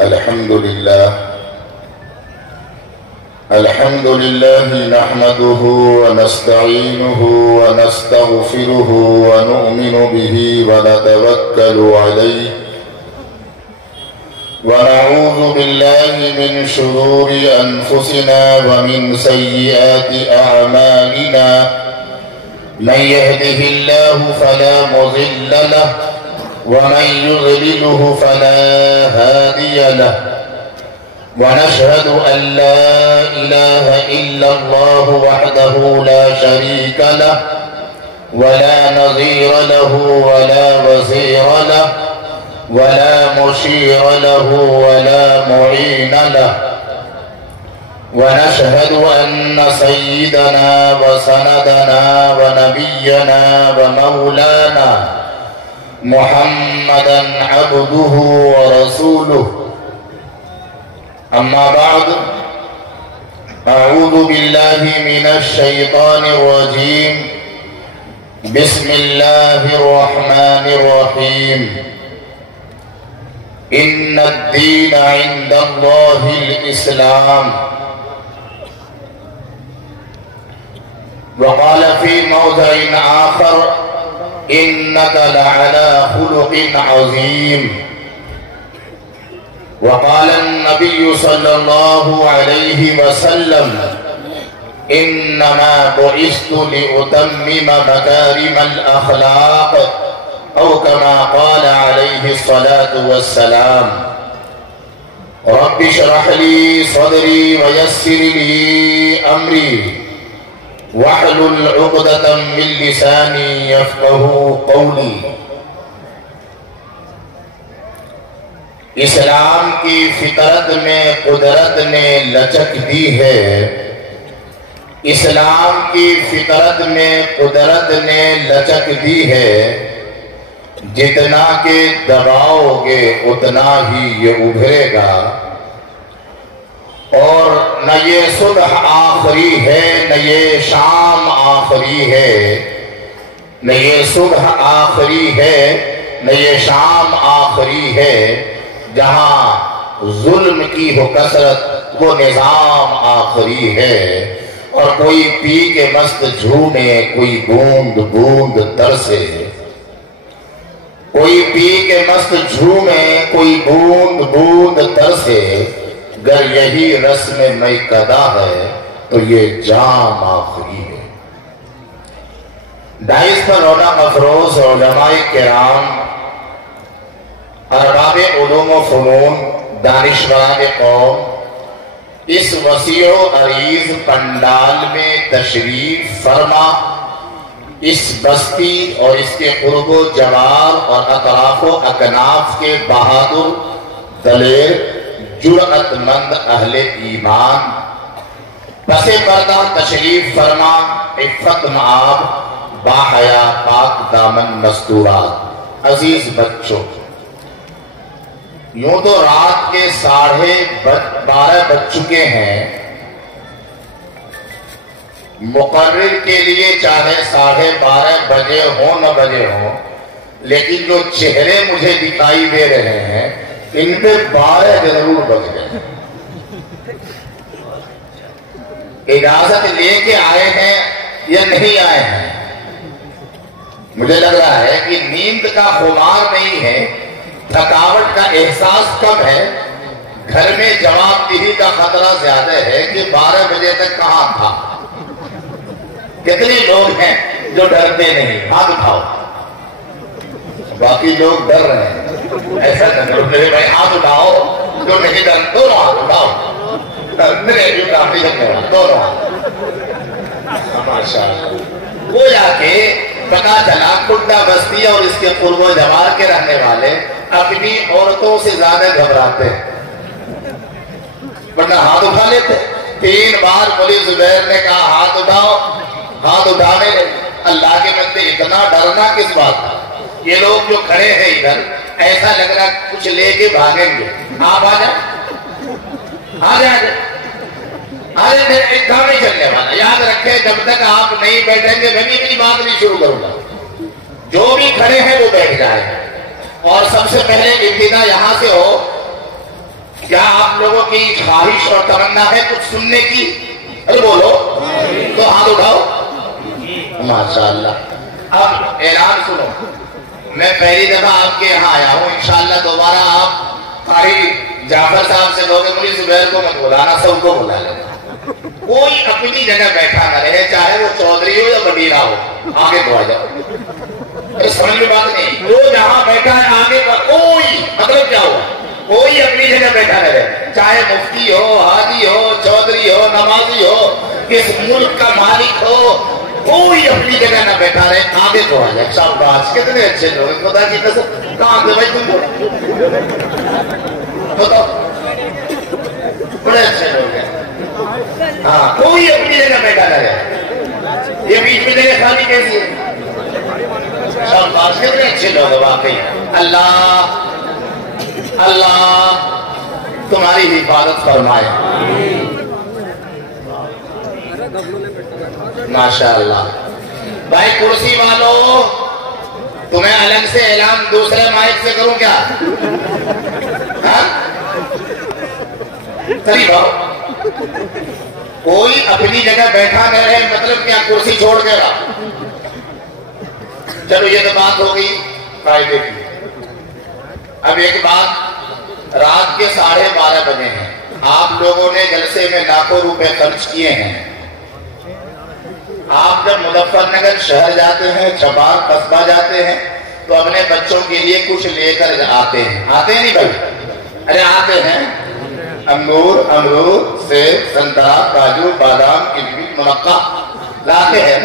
الحمد لله نحمده ونستعينه ونستغفره ونؤمن به ونتوكل عليه ونعوذ بالله من شرور أنفسنا ومن سيئات أعمالنا من يهده الله فلا مضل له ومن يضلله فلا هادي له ونشهد أن لا إله إلا الله وحده لا شريك له ولا نظير له ولا وزير له ولا مشير له ولا معين له ونشهد أن سيدنا وسندنا ونبينا ومولانا محمدا عبده ورسوله أما بعد أعوذ بالله من الشيطان الرجيم بسم الله الرحمن الرحيم إن الدين عند الله الإسلام وقال في موضع آخر إنك لعلى خلق عظيم وقال النبي صلى الله عليه وسلم إنما بعثت لأتمم مكارم الأخلاق أو كما قال عليه الصلاة والسلام رب اشرح لي صدري ويسر لي أمري واحلل عقدة من لساني يفقهوا قولي اسلام کی فطرت میں قدرت نے لچک دی ہے اسلام کی فطرت میں قدرت نے لچک دی ہے جتنا کہ دباؤ گے اتنا ہی یہ ابھرے گا اور نہ یہ صبح آخری ہے نہ یہ شام آخری ہے نہ یہ صبح آخری ہے نہ یہ شام آخری ہے جہاں ظلم کی ہو کثرت وہ نظام آخری ہے اور کوئی پی کے مست جھومے کوئی بوند بوند ترسے کوئی پی کے مست جھومے کوئی بوند بوند ترسے گر یہی رسم میکدہ ہے تو یہ جام آخری ہے دائس پر رونق افروز علماء کرام ارباب علوم و فنون دانشوران قوم اس وسیع و عریض پنڈال میں تشریف فرما اس بستی اور اس کے قرب و جوار اور اطراف و اکناف کے بہادر دلیر جرأت مند اہل ایمان پس پردہ تشریف فرما عفت معاب باحیا پاک دامن مستورات عزیز بچوں یوں تو رات کے 12:30 بج چکے ہیں مقرر کے لیے چاہے 12:30 بجے ہوں نہ بجے ہوں لیکن جو چہرے مجھے دکھائی دے رہے ہیں ان پہ 12 ضرور بج گئے اجازت لے کے آئے ہیں یا نہیں آئے ہیں مجھے لگ رہا ہے کہ نیند کا خمار نہیں ہے تھکاوٹ کا احساس کم ہے گھر میں جواب دہی کا خطرہ زیادہ ہے کہ 12 بجے تک کہاں تھا کتنے لوگ ہیں جو ڈرتے نہیں ہاتھ اٹھاؤ باقی لوگ ڈر رہے ہیں ایسا نہیں بھائی ہاتھ اٹھاؤ جو نہیں ڈر دونوں ہاتھ اٹھاؤ دونوں ہاتھ ماشاءاللہ وہ جا کے پتا چلا کنڈا بستی اور اس کے قرب و جوار کے رہنے والے اپنی عورتوں سے زیادہ گھبراتے ہیں ورنہ ہاتھ اٹھا لیتے 3 بار مولی زبیر نے کہا ہاتھ اٹھاؤ ہاتھ اٹھانے اللہ کے بندے اتنا ڈرنا کس بات تھا یہ لوگ جو کھڑے ہیں ادھر ایسا لگ رہا کچھ لے کے بھاگیں گے آپ آ جائیں ایک کام نہیں چلنے والا یاد رکھیں جب تک آپ نہیں بیٹھیں گے میں بھی بات نہیں شروع کروں گا جو بھی کھڑے ہیں وہ بیٹھ جائیں اور سب سے پہلے ابتدا یہاں سے ہو کیا آپ لوگوں کی خواہش اور تمنا ہے کچھ سننے کی؟ ارے بولو تو ہاتھ اٹھاؤ. ماشاءاللہ. اب اعلان سنو. میں پہلی دفعہ آپ کے یہاں آیا ہوں. انشاءاللہ دوبارہ آپ قاری جعفر صاحب سے کہو گے مجھے زبیر کو مت بلانا، سب کو بلا لینا. کوئی اپنی جگہ بیٹھا نہ رہے، چاہے وہ چودھری ہو یا بڈیرہ ہو. آگے کو آ جاؤ. سمجھ میں بات نہیں. وہ جہاں بیٹھا ہے آگے کا کوئی مطلب کیا ہوا؟ کوئی اپنی جگہ بیٹھا نہ رہے، چاہے مفتی ہو، حاجی ہو، چودھری ہو، نمازی ہو، کس ملک کا مالک ہو، کوئی اپنی جگہ نہ بیٹھا رہے. آگے کو آ جائے. شاباش، کتنے اچھے لوگ. خدا کی قسم. کہاں سے بھائی تم کو؟ بتاؤ. بڑے اچھے لوگ ہیں. ہاں، کوئی اپنی جگہ بیٹھا نہ رہے. یہ بیچ میں جگہ خالی کیسی ہے؟ شاباش، کتنے اچھے لوگ ہیں واقعی. اللہ اللہ تمہاری حفاظت فرمائے. ماشاءاللہ. بھائی کرسی والو، تمہیں الگ سے اعلان دوسرے مائک سے کروں کیا؟ قریب آؤ. کوئی اپنی جگہ بیٹھا نہ رہے مطلب کیا؟ کرسی چھوڑ کے رہا. چلو یہ تو بات ہو گئی فائدے کی. اب ایک بات، رات کے 12:30 بجے ہیں. آپ لوگوں نے جلسے میں لاکھوں روپے خرچ کیے ہیں. آپ جب مظفر نگر شہر جاتے ہیں، چھپار قصبہ جاتے ہیں، تو اپنے بچوں کے لیے کچھ لے کر آتے ہیں. آتے ہیں نہیں بھائی؟ ارے آتے ہیں. انگور، امرود، سیب، سنترا، کاجو، بادام، کشمش، منقع لاتے ہیں.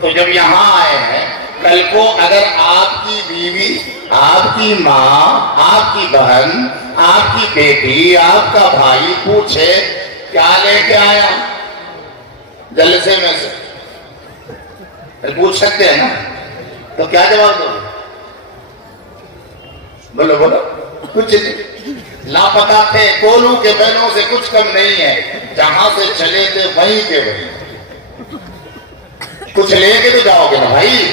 تو جب یہاں آئے ہیں، کل کو اگر آپ کی بیوی، آپ کی ماں، آپ کی بہن، آپ کی بیٹی، آپ کا بھائی پوچھے کیا لے کے آیا جلسے میں سے، پوچھ سکتے ہیں نا، تو کیا جواب دو؟ بولو بولو. کچھ نہیں. لاپتہ تھے، کولو کے بیلوں سے کچھ کم نہیں ہے. جہاں سے چلے تھے وہیں کے وہیں. کچھ لے کے تو جاؤ گے نا بھائی.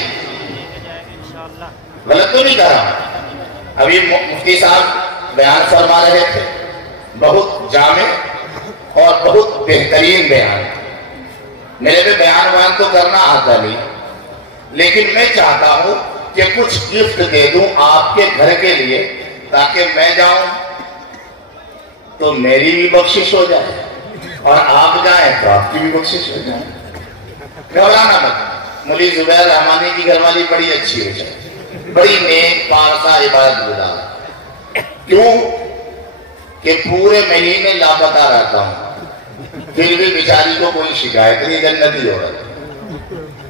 غلط تو نہیں کہہ رہا. ابھی مفتی صاحب بیان فرما رہے تھے، بہت جامع اور بہت بہترین بیان. میرے بھی بیان وان تو کرنا آتا نہیں، لیکن میں چاہتا ہوں کہ کچھ گفٹ دے دوں آپ کے گھر کے لیے، تاکہ میں جاؤں تو میری بھی بخشش ہو جائے اور آپ جائیں تو آپ کی بھی بخشش ہو جائے. گھبرانا مت. مولی زبیر رحمانی کی گھر والی بڑی اچھی ہو جائے، بڑی نیک پارسا عبادت گزار. کیوں کہ پورے مہینے لاپتہ رہتا ہوں، پھر بھی بیچاری کو کوئی شکایت نہیں. جنتی ہو رہا ہے.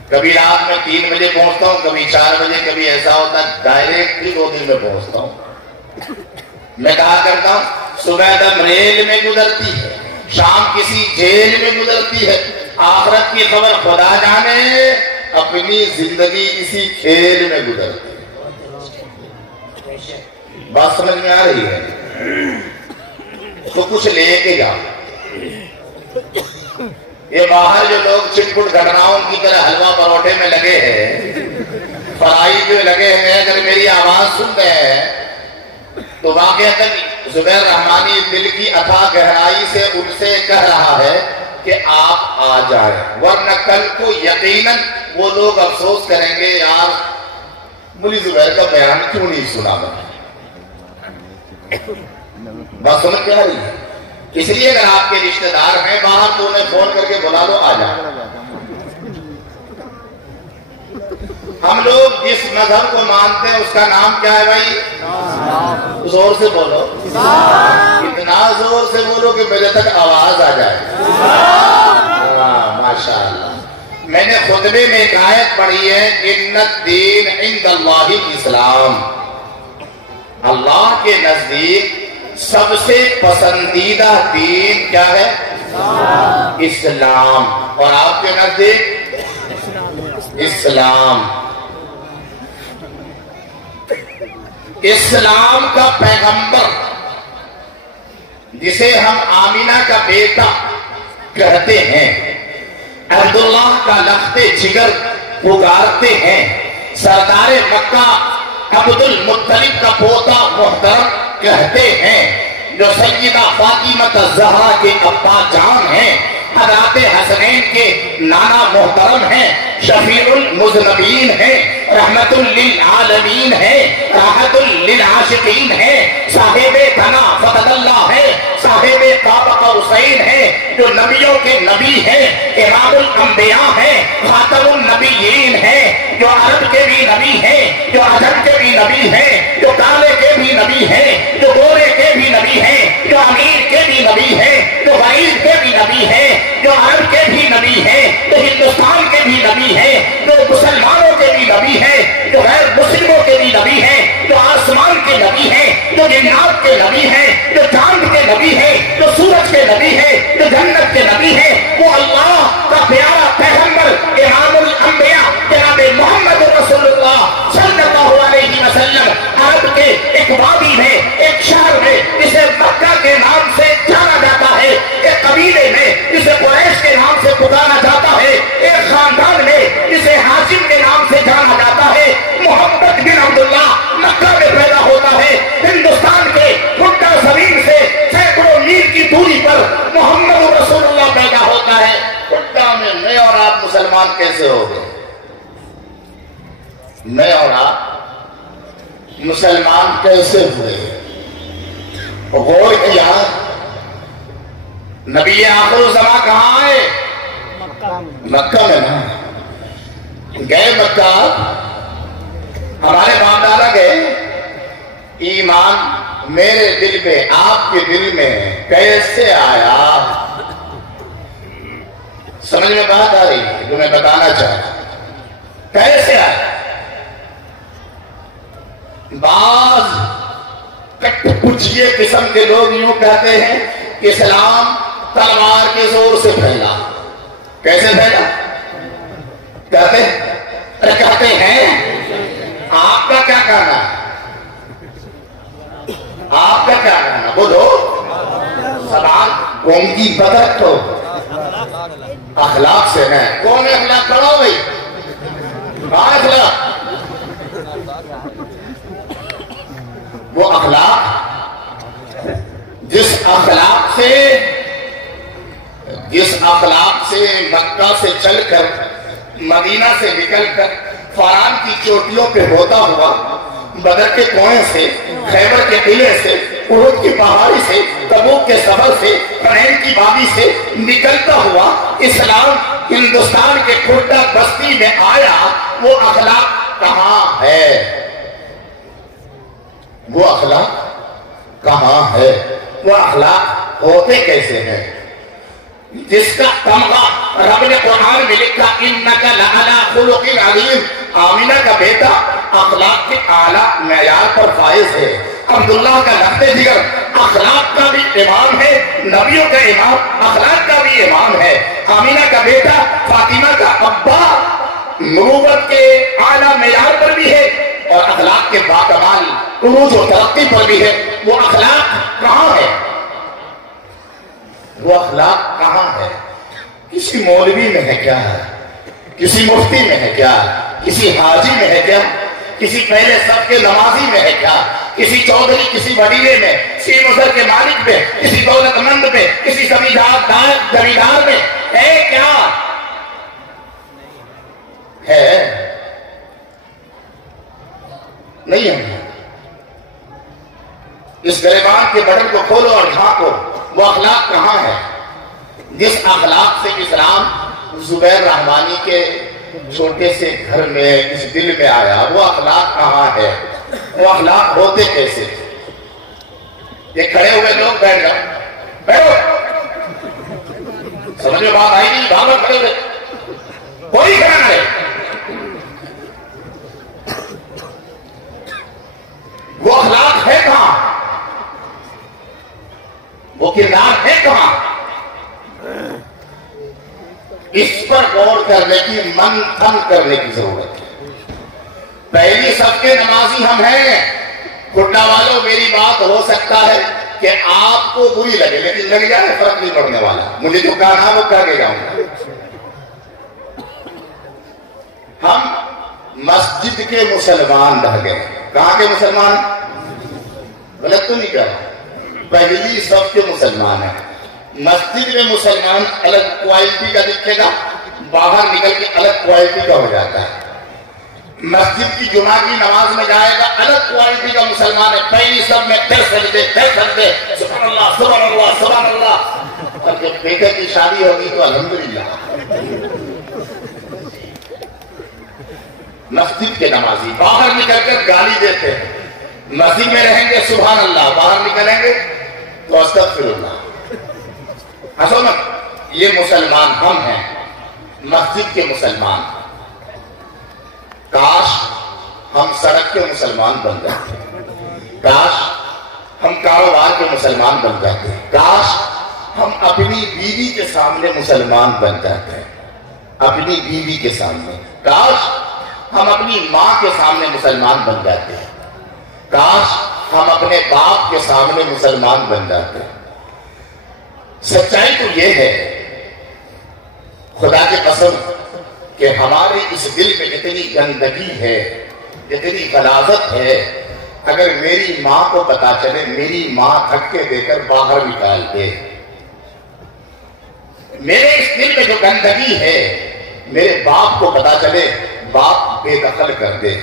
کبھی رات میں 3 بجے پہنچتا ہوں، کبھی 4 بجے، کبھی ایسا ہوتا ہے ڈائریکٹلی 2 دن میں پہنچتا ہوں. میں کہا کرتا ہوں صبح دم ریل میں گزرتی ہے، شام کسی جیل میں گزرتی ہے، آخرت کی خبر خدا جانے، اپنی زندگی کسی کھیل میں گزرتی ہے. بات سمجھ میں آ رہی ہے؟ تو کچھ لے کے جاؤ. یہ باہر جو لوگ چٹپٹ گھٹناؤں کی طرح حلوہ پروٹھے میں لگے ہیں، فرائی جو لگے ہیں، اگر میری آواز سن رہے ہیں تو واقعہ زبیر رحمانی دل کی اتھا گہرائی سے ان سے کہہ رہا ہے کہ آپ آ جائیں، ورنہ کل کو یقیناً وہ لوگ افسوس کریں گے یار مولی زبیر کا بیان کیوں نہیں سنا. بات سمجھ کے آ رہی ہے؟ اس لیے اگر آپ کے رشتہ دار ہیں باہر تو انہیں فون کر کے بلا دو، آ جائیں. ہم لوگ جس مذہب کو مانتے ہیں اس کا نام کیا ہے بھائی؟ زور سے بولو. اتنا زور سے بولو کہ میرے تک آواز آ جائے. ماشاءاللہ. میں نے خطبے میں ایک آیت پڑھی ہے، ان الدین عند اللہ الاسلام. اللہ کے نزدیک سب سے پسندیدہ دین کیا ہے؟ اسلام. اور آپ کے نزدیک اسلام. اسلام کا پیغمبر جسے ہم آمینہ کا بیٹا کہتے ہیں، عبداللہ کا لخت جگر پکارتے ہیں، سردار مکہ عبد المطلب کا پوتا محترم کہتے ہیں، جو سیدہ فاطمہ الزہرا کے ابا جان ہیں، حضرات حسنین کے نانا محترم ہیں، شفیع المذنبین ہیں، رحمت للعالمین ہے، راحت للعاشقین ہے، صاحب ثنا فتح اللہ ہے، صاحب قاب قوسین ہے، جو نبیوں کے نبی ہے، امام الانبیاء ہے، خاتم النبیین ہے، جو عرب کے بھی نبی ہے، جو عجم کے بھی نبی ہے، جو کالے کے بھی نبی ہے، جو گورے کے بھی نبی ہے، جو امیر کے بھی نبی ہے، جو غریب کے بھی نبی ہے، جو عرب کے بھی نبی ہے، جو ہندوستان کے بھی نبی ہے، جو مسلمانوں کے بھی نبی ہے، جو غیر مسلموں کے بھی نبی ہے، جو آسمان کے نبی ہے، جو جنات کے نبی ہے، جو چاند کے نبی ہے، جو سورج کے نبی ہے، جو جنت کے نبی ہے، وہ اللہ کا پیارا پیغمبر امام الانبیاء جناب محمد رسول اللہ صلی اللہ علیہ وسلم عرب کے ایک وادی میں، ایک شہر میں جسے مکہ کے نام سے جانا جاتا ہے، ایک قبیلے میں جسے قریش کے نام سے پکارا جاتا ہے، ایک خاندان میں جسے ہاشم کے نام سے جانا جاتا ہے، محمد بن عبداللہ مکہ میں پیدا ہوتا ہے۔ ہندوستان کے گڈا زمین سے سینکڑوں میل کی دوری پر محمد رسول اللہ پیدا ہوتا ہے۔ گڈا میں میں اور آپ مسلمان کیسے ہو گئے؟ میں اور آپ مسلمان کیسے ہوئے؟ غور کیا نبی آخر الزمان کہاں ہے؟ مکہ میں نا گئے مکہ، ہمارے باپ دادا گئے، ایمان میرے دل میں آپ کے دل میں کیسے آیا؟ سمجھ میں بات آ رہی ہے جو میں بتانا چاہتا ہوں، کیسے آیا؟ بعض کٹ پچھئے قسم کے لوگ یوں کہتے ہیں اسلام تلوار کے زور سے پھیلا۔ کیسے پھیلا؟ کہتے ہیں آپ کا کیا کہنا ہے؟ آپ کا کیا کہنا؟ بولو سلام گونگی بدر تو اخلاق سے ہے۔ کون اخلاق پڑھو بھائی؟ اخلاق وہ اخلاق جس اخلاق سے مکہ سے چل کر مدینہ سے نکل کر فاران کی چوٹیوں پہ ہوتا ہوا، بدر کے کنویں سے، خیبر کے قلعے سے، احد کی پہاڑی سے، تبوک کے سفر سے، حنین کی وادی سے نکلتا ہوا اسلام ہندوستان کے کھڈا بستی میں آیا، وہ اخلاق کہاں ہے؟ وہ اخلاق کہاں ہے؟ وہ اخلاق ہوتے کیسے ہیں؟ جس کا تمغہ رب نے قرآن میں لکھا انک لعلی خلق عظیم، آمینہ کا بیٹا اخلاق کے اعلیٰ معیار پر فائز ہے۔ عبداللہ کا لخت جگر اخلاق کا بھی امام ہے، نبیوں کا امام اخلاق کا بھی امام ہے۔ آمینہ کا بیٹا فاطمہ کا ابا نبوت کے اعلیٰ معیار پر بھی ہے اور اخلاق کے باکمال عروج و ترقی پر بھی ہے۔ وہ اخلاق کہاں ہے؟ وہ اخلاق کہاں ہے؟ کسی مولوی میں ہے کیا؟ کسی مفتی میں ہے کیا؟ کسی حاجی میں ہے کیا؟ کسی پہلے صف کے نمازی میں ہے کیا؟ کسی چودھری، کسی وڈیرے میں، کسی مصر کے مالک میں، کسی دولت مند میں، کسی زمیندار میں ہے کیا؟ ہے نہیں ہے۔ اس گریبان کے بٹن کو کھولو اور جھانکو، وہ اخلاق کہاں ہے؟ جس اخلاق سے اسلام زبیر رحمانی کے چھوٹے سے گھر میں اس دل میں آیا، وہ اخلاق کہاں ہے؟ وہ اخلاق ہوتے کیسے؟ یہ کھڑے ہوئے لوگ بیٹھ جاؤ، بیٹھو، سمجھ میں بات آئی نہیں؟ بھاگو کھڑے ہوئے، کوئی کھڑا نہ رہے۔ وہ اخلاق ہے کہاں؟ وہ کردار ہے کہاں؟ اس پر غور کرنے کی، منتھن کرنے کی ضرورت ہے۔ پہلی صف کے نمازی ہم ہیں۔ گڈا والوں، میری بات ہو سکتا ہے کہ آپ کو بری لگے، لیکن لگ جائے فرق نہیں پڑنے والا۔ مجھے جو کہنا وہ کہہ کے جاؤں گا۔ ہم مسجد کے مسلمان رہ گئے۔ کہاں کے مسلمان؟ غلط تو نہیں کہا؟ پہلی صف کے مسلمان ہیں. مسجد میں مسلمان الگ کوالٹی کا دکھے گا, باہر نکل کے الگ کوالٹی کا ہو جاتا ہے. مسجد کی جمعہ کی نماز میں جائے گا, الگ کوالٹی کا مسلمان ہے, پہلی صف میں پھر سجدے سبحان اللہ سبحان اللہ سبحان اللہ. اور جب بیٹے کی شادی ہوگی تو الحمدللہ. مسجد کے نمازی باہر نکل کر گالی دیتے ہیں, مسجد میں رہیں گے سبحان اللہ, باہر نکلیں گے تو استغفر اللہ. اصل میں یہ مسلمان ہم ہیں, مسجد کے مسلمان. کاش ہم سڑک کے مسلمان بن جاتے, کاش ہم کاروبار کے مسلمان بن جاتے, کاش ہم اپنی بیوی کے سامنے مسلمان بن جاتے ہیں, اپنی بیوی کے سامنے. کاش ہم اپنی ماں کے سامنے مسلمان بن جاتے ہیں, کاش ہم اپنے باپ کے سامنے مسلمان بن جاتے ہیں. سچائی تو یہ ہے خدا کی قسم کہ ہمارے اس دل میں جتنی گندگی ہے, جتنی غلاظت ہے, اگر میری ماں کو پتا چلے, میری ماں دھکے دے کر باہر نکال دے. میرے اس دل میں جو گندگی ہے میرے باپ کو پتا چلے, باپ بے دخل کر دے.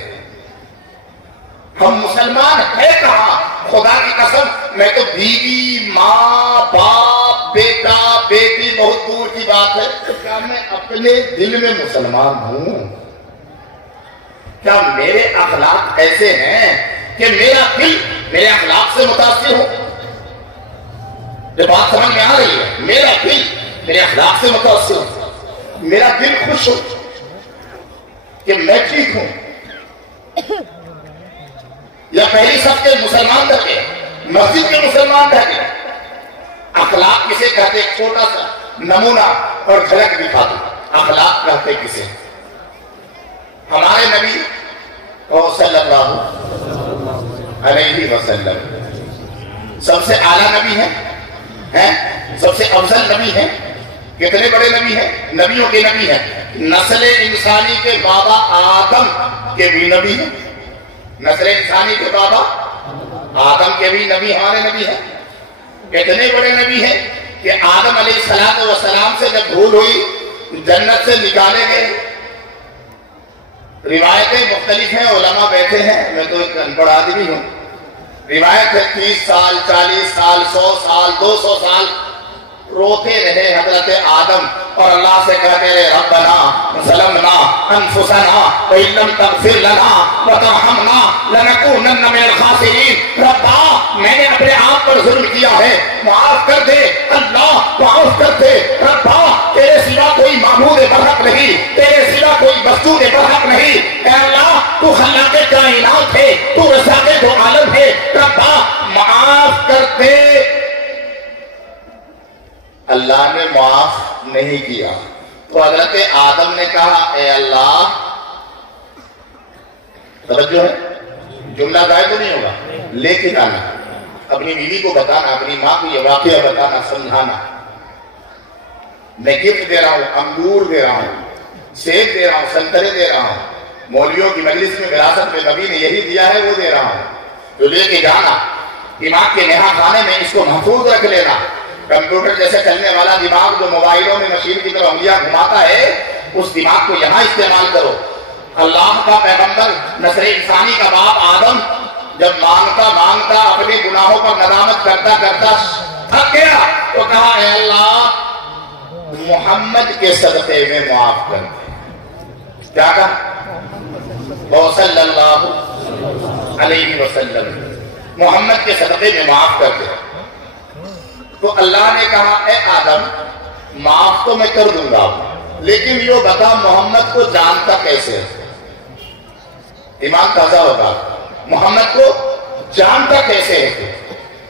ہم مسلمان ہے کہاں خدا کی قسم. میں تو بیوی, ماں, باپ, بیٹا, بیٹی بہت دور کی بات ہے. کیا میں اپنے دل میں مسلمان ہوں؟ کیا میرے اخلاق ایسے ہیں کہ میرا دل میرے اخلاق سے متاثر ہو؟ یہ بات سمجھ میں آ رہی ہے؟ میرا دل میرے اخلاق سے متاثر ہو, میرا دل خوش ہو کہ میں ٹھیک ہوں. یا پہلی صف کے مسلمان تھے, مسجد کے مسلمان تھے. اخلاق کسے کہتے؟ ایک چھوٹا سا نمونہ اور جھلک دکھا دو. اخلاق کہتے کسے؟ ہمارے نبی صلی اللہ علیہ وسلم سب سے اعلیٰ نبی ہیں, سب سے افضل نبی ہیں. کتنے بڑے نبی ہیں؟ نبیوں کے نبی ہیں. نسل انسانی کے بابا آدم کے بھی نبی ہیں. نسل انسانی کے بابا آدم کے بھی نبی ہمارے نبی ہیں. اتنے بڑے نبی ہیں کہ آدم علیہ السلام سے جب بھول ہوئی جنت سے نکالے گئے. روایتیں مختلف ہیں, علماء بیٹھے ہیں, میں تو ایک انپڑھ آدمی ہوں. روایت ہے 30 سال, 40 سال, 100 سال, 200 سال روتے رہے حضرت آدم اور اللہ سے کہتے رہے ربنا ظلمنا انفسنا وان لم تغفر لنا وترحمنا لنکونن من الخاسرین. ربا میں نے اپنے آپ پر ظلم کیا ہے, معاف کر دے. اللہ معاف کر دے. ربا تیرے سوا کوئی معبود برحق نہیں, تیرے سوا کوئی مسجود برحق نہیں. اے اللہ تو خلاق کائنات ہے, تو رزاق دو عالم ہے. ربا معاف کر دے. اللہ نے معاف نہیں کیا تو حضرت آدم نے کہا اے اللہ, توجہ ہے, جملہ ضائع تو نہیں ہوگا, لیکن آنا اپنی بیوی کو بتانا, اپنی ماں کو یہ واقعہ بتانا, سمجھانا. میں گفٹ دے رہا ہوں, انگور دے رہا ہوں, سیب دے رہا ہوں, سنترے دے رہا ہوں. مولویوں کی مجلس میں وراثت میں نبی نے یہی دیا ہے, وہ دے رہا ہوں. تو لے کے جانا, دماغ کے نہا خانے میں اس کو محفوظ رکھ لینا. کمپیوٹر جیسے چلنے والا دماغ جو موبائلوں میں مشین کی طرح انگلیاں گھماتا ہے, اس دماغ کو یہاں استعمال کرو. اللہ کا پیغمبر نسل انسانی کا باپ آدم جب مانگتا مانگتا اپنے گناہوں پر ندامت کرتا کرتا تھک گیا تو کہا اے اللہ محمد کے صدقے میں معاف کر دے. کیا کہا؟ صلی اللہ علیہ وسلم, محمد کے صدقے میں معاف کر دے. تو اللہ نے کہا اے آدم معاف تو میں کر دوں گا, لیکن یہ بتا محمد کو جانتا کیسے؟ ایمان تازہ ہوگا, محمد کو جانتا کیسے ہے؟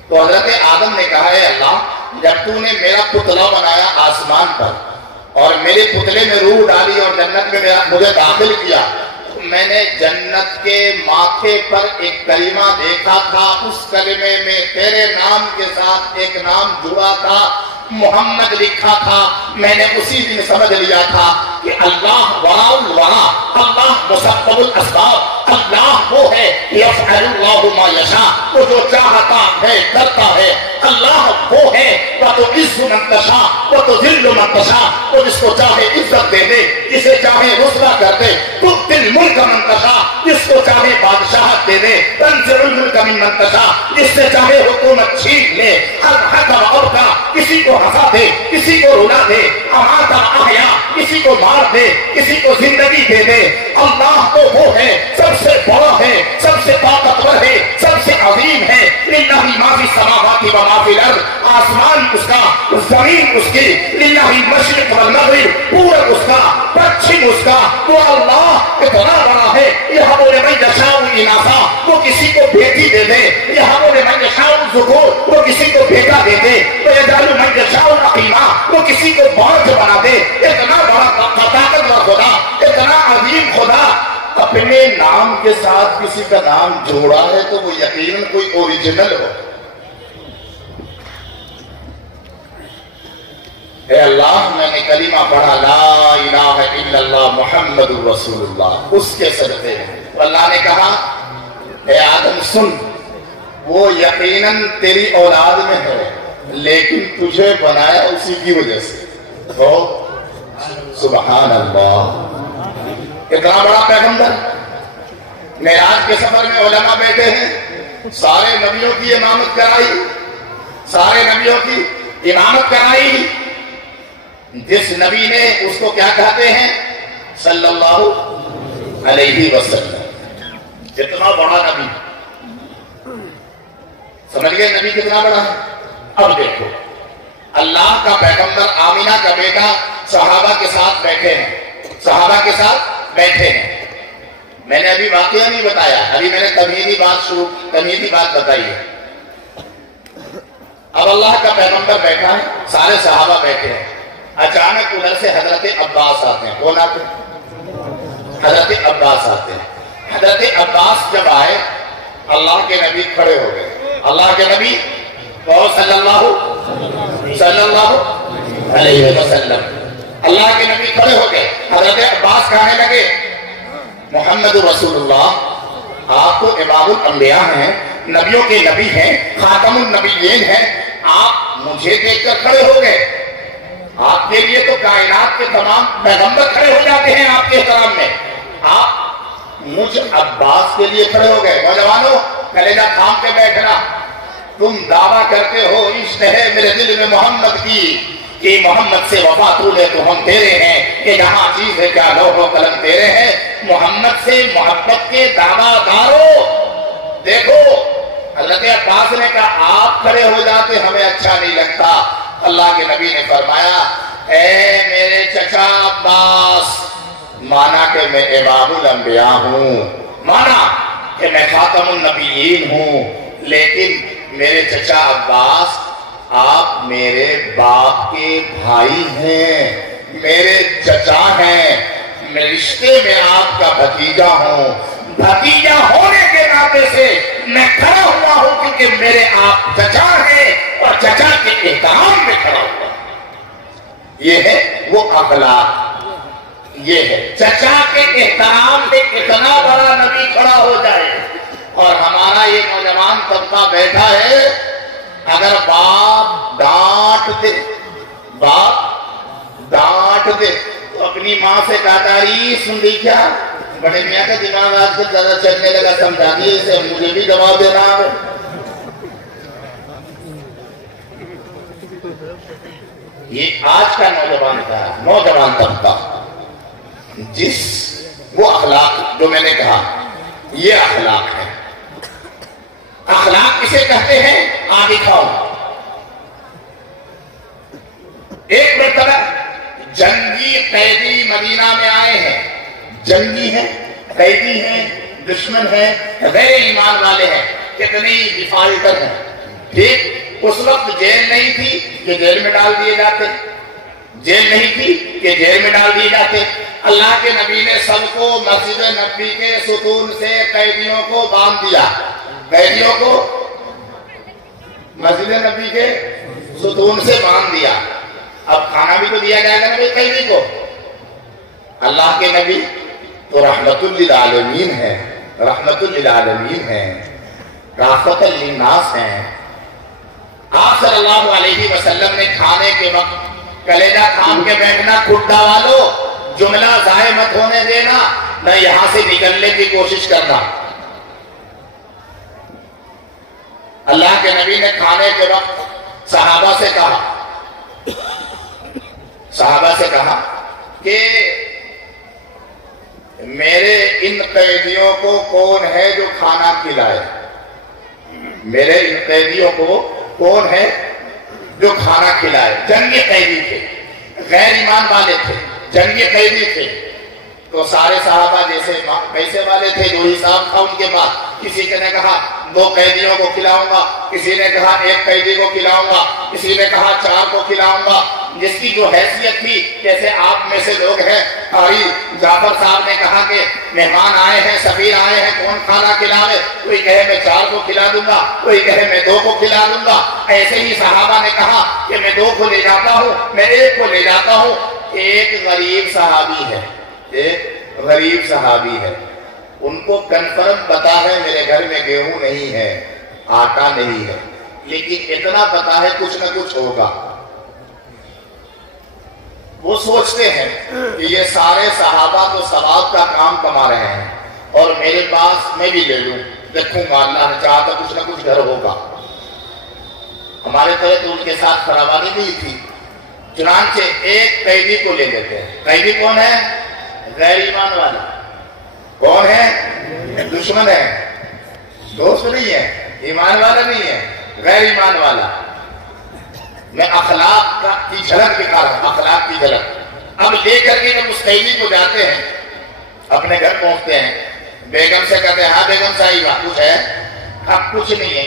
تو حضرت آدم نے کہا اے اللہ جب تو نے میرا پتلا بنایا آسمان پر اور میرے پتلے میں روح ڈالی اور جنت میں مجھے داخل کیا, میں نے جنت کے ماتھے پر ایک کلمہ دیکھا تھا, اس کلمے میں تیرے نام کے ساتھ ایک نام جڑا تھا, محمد لکھا تھا. میں نے اسی دن سمجھ لیا تھا کہ اللہ وراء الورا, اللہ مسبب الاسباب, اللہ وہ ہے یفعل اللہ ما یشاء, وہ جو چاہتا ہے کرتا ہے. اللہ وہ ہے وَتُعِزُّ مَن تَشَاءُ وَتُذِلُّ مَن تَشَاءُ، وہ جس کو چاہے عزت دے دے، جسے چاہے رسوا کر دے، تُؤْتِي الْمُلْكَ مَن تَشَاءُ، جس کو چاہے بادشاہت دے دے، تَنزِعُ الْمُلْكَ مِمَّن تَشَاءُ، جس سے چاہے حکومت چھین لے، حَكَمَ وَأَبْقَى، کسی کو ہنسا دے، کسی کو رلا دے، أَمَاتَ وَأَحْيَا، کسی کو مار دے، کسی کو زندگی دے دے۔ اللہ تو وہ ہے، سب سے بڑا ہے، سب سے طاقتور ہے، سب سے عظیم ہے۔ للہ ما فی السماوات و ما فی الارض، آسمان اس کا، زمین اس کی، للہ المشرق والمغرب، پورب اس کا، پچھم اس کا، وہ اللہ اتنا بڑا ہے۔ یہب لمن یشاء اناثا، وہ کسی کو بیٹی دے دے، یہب لمن یشاء الذکور، وہ کسی کو بیٹا دے دے، ویجعل من یشاء عقیما، وہ کسی کو بانجھ بنا دے۔ اتنا بڑا طاقتور خدا، اتنا عظیم خدا اپنے نام کے ساتھ کسی کا نام جوڑا ہے تو وہ یقیناً کوئی اوریجنل ہو۔ اے اللہ، میں نے کلمہ پڑھا لا الہ الا اللہ محمد رسول اللہ، اس کے صدقے تو اللہ نے کہا اے آدم سن، وہ یقیناً تیری اولاد میں ہے لیکن تجھے بنایا اسی کی وجہ سے۔ تو سبحان اللہ، اتنا بڑا پیغمبر۔ معراج کے سفر میں علماء بیٹھے ہیں، سارے نبیوں کی امامت کرائی، سارے نبیوں کی امامت کرائی۔ جس نبی نے اس کو کیا کہتے ہیں؟ صلی اللہ علیہ وسلم۔ اتنا بڑا نبی، سمجھ گئے نبی کتنا بڑا ہے؟ اب دیکھو، اللہ کا پیغمبر آمینہ کا بیٹا صحابہ کے ساتھ بیٹھے ہیں، صحابہ کے ساتھ بیٹھے ہیں۔ میں نے ابھی واقعہ نہیں بتایا، ابھی میں نے تمہیدی بات بتائی ہے۔ اب اللہ کا پیغمبر بیٹھا ہے، سارے صحابہ بیٹھے ہیں، اچانک ادھر سے حضرت عباس آتے ہیں۔ کون آتے ہیں؟ حضرت عباس آتے ہیں۔ حضرت عباس جب آئے، اللہ کے نبی کھڑے ہو گئے، اللہ کے نبی صلی اللہ علیہ وسلم، اللہ کے نبی کھڑے ہو گئے۔ حضرت عباس کہنے لگے محمد رسول اللہ، آپ تو امام الانبیاء ہیں، نبیوں کے نبی ہیں، خاتم النبیین ہیں، آپ مجھے دیکھ کر کھڑے ہو گئے۔ آپ کے لیے تو کائنات کے تمام پیغمبر کھڑے ہو جاتے ہیں آپ کے احترام میں، آپ مجھ عباس کے لیے کھڑے ہو گئے۔ نوجوانوں کلیجہ تھام کے بیٹھنا، تم دعویٰ کرتے ہو عشق ہے میرے دل میں محمد کی، کہ محمد سے وفا تو لے تو ہم تیرے ہیں، کہ جہاں چیز ہے کیا لوح و قلم تیرے ہیں۔ محمد سے محبت کے دعویٰ دارو، دیکھو حضرت عباس نے کہا آپ کھڑے ہو جاتے ہمیں اچھا نہیں لگتا۔ اللہ کے نبی نے فرمایا اے میرے چچا عباس، مانا کہ میں امام الانبیاء ہوں، مانا کہ میں خاتم النبیین ہوں، لیکن میرے چچا عباس آپ میرے باپ کے بھائی ہیں، میرے چچا ہیں، میں رشتے میں آپ کا بھتیجا ہوں، بھتیجا ہونے کے ناطے سے میں کھڑا ہوا ہوں کیونکہ میرے آپ چچا ہیں اور چچا کے احترام میں کھڑا ہوا۔ یہ ہے وہ اخلاق، یہ ہے چچا کے احترام میں اتنا بڑا نبی کھڑا ہو جائے۔ اور ہمارا یہ نوجوان طبقہ بیٹھا ہے، اگر باپ ڈانٹ دے، باپ ڈانٹ دے تو اپنی ماں سے کہتا رہی سن لی کیا، بڑے میاں کا دماغ آج کل زیادہ چلنے لگا، سمجھا دیے اسے، مجھے بھی جواب دینا ہے۔ یہ آج کا نوجوان کا نوجوان طبقہ، جس وہ اخلاق جو میں نے کہا، یہ اخلاق ہے۔ اخلاق کسے کہتے ہیں؟ آگے کھاؤ۔ ایک مرتبہ جنگی قیدی مدینہ میں آئے ہیں، جنگی ہیں، قیدی ہیں، دشمن ہیں، غیر ایمان والے ہیں، کتنی ڈیفالٹر ہیں۔ ٹھیک اس وقت جیل نہیں تھی کہ جیل میں ڈال دیے جاتے، جیل نہیں تھی کہ جیل میں ڈال دیے جاتے۔ اللہ کے نبی نے سب کو مسجد نبی کے ستون سے قیدیوں کو باندھ دیا، قیدیوں کو مسجد نبی کے ستون سے باندھ دیا۔ اب کھانا بھی تو دیا جائے گا نا قیدی کو۔ اللہ کے نبی تو رحمت للعالمین ہے، رحمت للعالمین ہے، رافت للناس ہیں۔ آپ اللہ علیہ وسلم نے کھانے کے وقت کلیجہ تھام کے بیٹھنا، کھڈا والو جملہ ضائع مت ہونے دینا، نہ یہاں سے نکلنے کی کوشش کرنا۔ اللہ کے نبی نے کھانے کے وقت صحابہ سے کہا کہ میرے ان قیدیوں کو کون ہے جو کھانا کھلائے؟ میرے ان قیدیوں کو کون ہے جو کھانا کھلائے؟ جنگی قیدی تھے، غیر ایمان والے تھے، جنگی قیدی تھے۔ تو سارے صحابہ جیسے پیسے والے تھے، جو حساب تھا ان کے پاس، کسی نے کہا 2 قیدیوں کو کھلاؤں گا، کسی نے کہا 1 قیدی کو کھلاؤں گا، کسی نے کہا 4 کو کھلاؤں گا، جس کی جو حیثیت تھی۔ جیسے آپ میں سے لوگ ہیں، قاری جعفر صاحب نے کہا کہ مہمان آئے ہیں، سفیر آئے ہیں، کون کھانا کھلاوے؟ کوئی کہے میں 4 کو کھلا دوں گا، کوئی کہے میں 2 کو کھلا دوں گا۔ ایسے ہی صحابہ نے کہا کہ میں 2 کو لے جاتا ہوں، میں 1 کو لے جاتا ہوں۔ ایک غریب صحابی ہے، ان کو کنفرم پتا ہے میرے گھر میں گیہوں نہیں ہے، آٹا نہیں ہے، لیکن اتنا پتا ہے کچھ نہ کچھ ہوگا۔ وہ سوچتے ہیں کہ یہ سارے صحابہ تو ثواب کا کام کما رہے ہیں، اور میرے پاس میں بھی لے لوں، دیکھوں گا اللہ نے چاہا تو کچھ نہ کچھ گھر ہوگا۔ ہمارے طرح تو ان کے ساتھ فراوانی نہیں تھی، چنانچہ ایک قیدی کو لے لیتے ہیں۔ قیدی کون ہے؟ غیر ایمان والا۔ کون ہے؟ دشمن ہے، دوست نہیں ہے، ایمان والا نہیں ہے، غیر ایمان والا۔ میں اخلاق کی جھلک دکھا رہا ہوں، اخلاق کی جھلک۔ اب لے کر کے جب اس قیدی کو جاتے ہیں، اپنے گھر پہنچتے ہیں، بیگم سے کہتے ہیں ہاں بیگم صاحبہ کچھ ہے؟ اب کچھ نہیں ہے،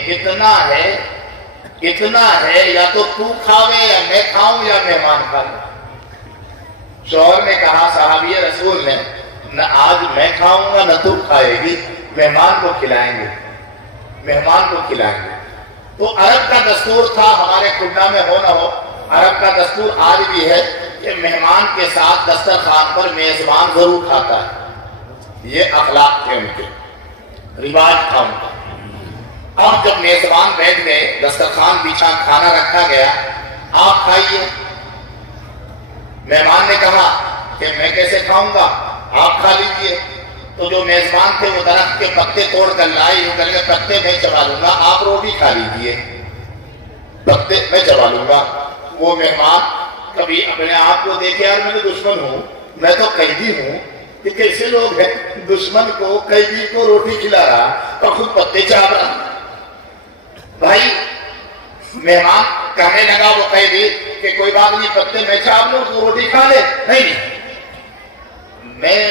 اتنا ہے یا تو کھاوے یا میں کھاؤں یا مہمان کھاؤں۔ شوہر نے کہا، صحابی رسول نے، نہ آج میں کھاؤں گا نہ تو کھائے گی، مہمان کو کھلائیں گے۔ تو عرب کا دستور تھا، ہمارے کھڈا میں ہو نہ ہو، عرب کا دستور آج بھی ہے کہ مہمان کے ساتھ دسترخوان پر میزبان ضرور کھاتا ہے۔ یہ اخلاق تھے ان کے، رواج تھا ان کا۔ اب جب میزبان بیٹھ گئے، دسترخوان بچھا، کھانا رکھا گیا، آپ کھائیے۔ مہمان نے کہا کہ میں کیسے کھاؤں گا، آپ کھا لیجئے۔ تو جو میزبان تھے وہ درخت کے پتے توڑ کر لائے، یوں کر کے پتے میں چبا لوں گا، آپ روٹی کھا لیجئے، پتے میں چبا لوں گا۔ وہ مہمان کبھی اپنے آپ کو دیکھے، یار میں تو دشمن ہوں، میں تو قیدی ہوں، کہ کیسے لوگ ہیں، دشمن کو قیدی کو روٹی کھلا رہا اور خود پتے چاپ رہا۔ بھائی مہمان کہنے لگا وہ قیدی کہ کوئی بات نہیں، پتے میں چاپ لوں تو روٹی کھا لے۔ نہیں، میں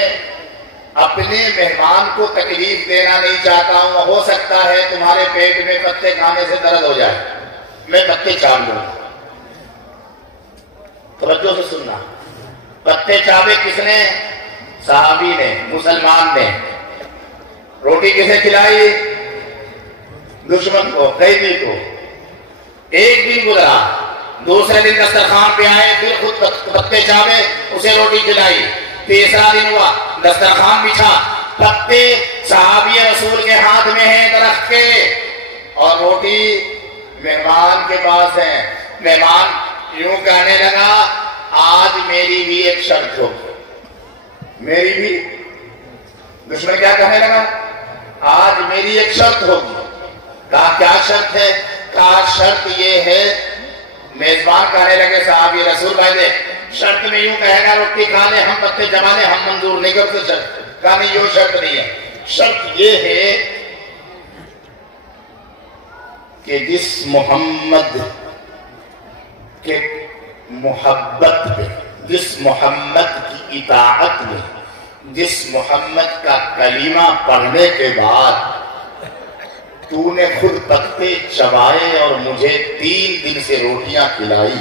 اپنے مہمان کو تکلیف دینا نہیں چاہتا ہوں، ہو سکتا ہے تمہارے پیٹ میں پتے کھانے سے درد ہو جائے، میں پتے چاپ لوں۔ توجہ سے سننا، پتے چاپے کس نے؟ صحابی نے، مسلمان نے۔ روٹی کسے کھلائی؟ دشمن کو، قیدی کو۔ ایک دن گزرا، دوسرے دن دسترخوان پہ آئے، پھر خود پتے چاپے، اسے روٹی کھلائی۔ تیسرا دن ہوا، دسترخوان بچھا، پتے صحابی رسول کے ہاتھ میں ہیں درخت کے، اور روٹی مہمان کے پاس ہے۔ مہمان یوں کہنے لگا، آج میری بھی ایک شرط ہو، میری بھی۔ دشمن کیا کہنے لگا؟ آج میری ایک شرط ہوگی۔ کہا کیا شرط ہے؟ کہا شرط یہ ہے، میزبان کہنے لگے صحابی رسول بھائی دے، شرط میں یوں کہے گا روٹی کھا لے، ہم پتے جما لے، ہم منظور نہیں کرتے شرط۔ کہا نہیں، یہ شرط نہیں ہے، شرط یہ ہے کہ جس محمد کے محبت میں، جس محمد کی اطاعت میں، جس محمد کا کلمہ پڑھنے کے بعد تو نے خود پتے چبائے اور مجھے 3 دن سے روٹیاں کھلائی،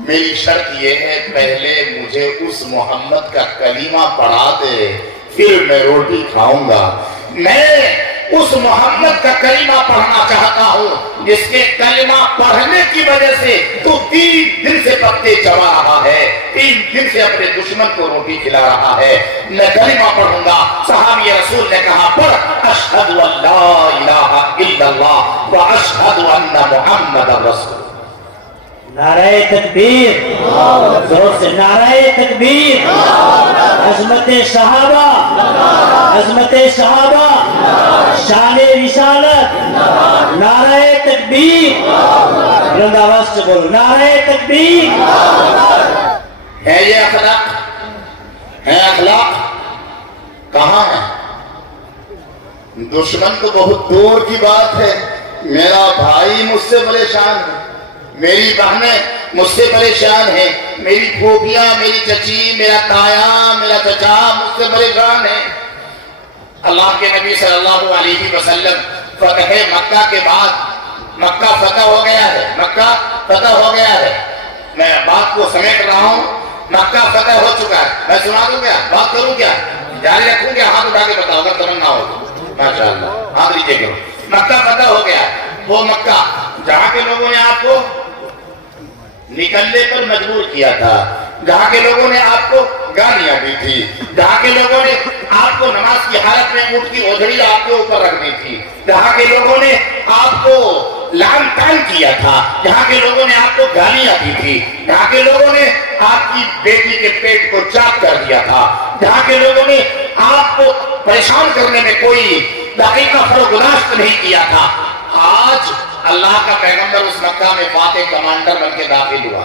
میری شرط یہ ہے پہلے مجھے اس محمد کا کلمہ پڑھا دے، پھر میں روٹی کھاؤں گا۔ میں اس محمد کا کلمہ پڑھنا چاہتا ہوں جس کے کلمہ پڑھنے کی وجہ سے تو 3 دن سے پتے چبا رہا ہے، 3 دن سے اپنے دشمن کو روٹی کھلا رہا ہے۔ میں کلمہ پڑھوں گا۔ صحابی رسول نے کہا پڑھ، اشہد ان لا الہ الا اللہ واشہد ان محمد رسول۔ نعرہ تکبیر، زور سے نعرہ تکبیر، عظمت صحابہ، عظمت صحابہ، شان رسالت، نعرہ تکبیر، بلند آواز سے بولو نعرہ تکبیر۔ ہے یہ اخلاق؟ ہے اخلاق؟ کہاں ہے؟ دشمن تو بہت دور کی بات ہے، میرا بھائی مجھ سے پریشان ہے، میری بہنیں مجھ سے پریشان ہیں، میری پھوپھیاں، میری چچی، میرا تایا، میرا چچا مجھ سے پریشان ہے۔ اللہ کے نبی صلی اللہ علیہ وسلم فتح مکہ کے بعد مکہ فتح ہو گیا ہے، مکہ فتح ہو گیا ہے۔ میں بات کو سمیٹ رہا ہوں، مکہ فتح ہو چکا ہے۔ میں سنا دوں کیا؟ بات کروں کیا؟ جاری رکھوں کیا؟ ہاتھ اٹھا کے بتاؤ اگر تمنا ہو تو۔ ماشاءاللہ ہاتھ لیجیے کرو۔ مکہ فتح ہو گیا، وہ مکہ جہاں کے لوگوں نے آپ کو نکلنے پر مجبور کیا تھا، جہاں کے لوگوں نے آپ کو گالیاں دی تھی، جہاں کے لوگوں نے آپ کو نماز کی حالت میں اونٹ کی اوجھڑی آپ کے اوپر رکھ دی تھی، جہاں کے لوگوں نے آپ کو لعن طعن کیا تھا، جہاں کے لوگوں نے آپ کو گالیاں دی تھی، جہاں کے لوگوں نے آپ کی بیٹی کے پیٹ کو چاک کر دیا تھا، جہاں کے لوگوں نے آپ کو پریشان کرنے میں کوئی دقیقہ فروگداشت نہیں کیا تھا، آج اللہ کا پیغمبر اس مکہ میں فاتح کمانڈر بن کے داخل ہوا،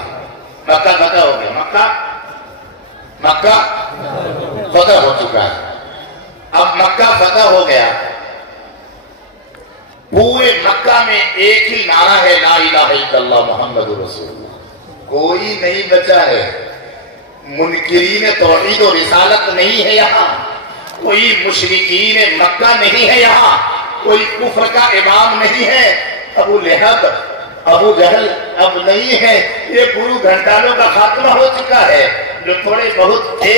مکہ فتح ہو گیا، مکہ فتح ہو چکا ہے۔ اب مکہ فتح ہو گیا، پورے مکہ میں ایک ہی نعرہ ہے لا الہ الا اللہ محمد رسول اللہ، کوئی نہیں بچا ہے، منکرین توحید و رسالت نہیں ہے یہاں، کوئی مشرکین مکہ نہیں ہے یہاں، کوئی کفر کا امام نہیں ہے، ابو لہب ابو جہل اب نہیں ہے، یہ گرو گھنٹالوں کا خاتمہ ہو چکا ہے، جو تھوڑے بہت تھے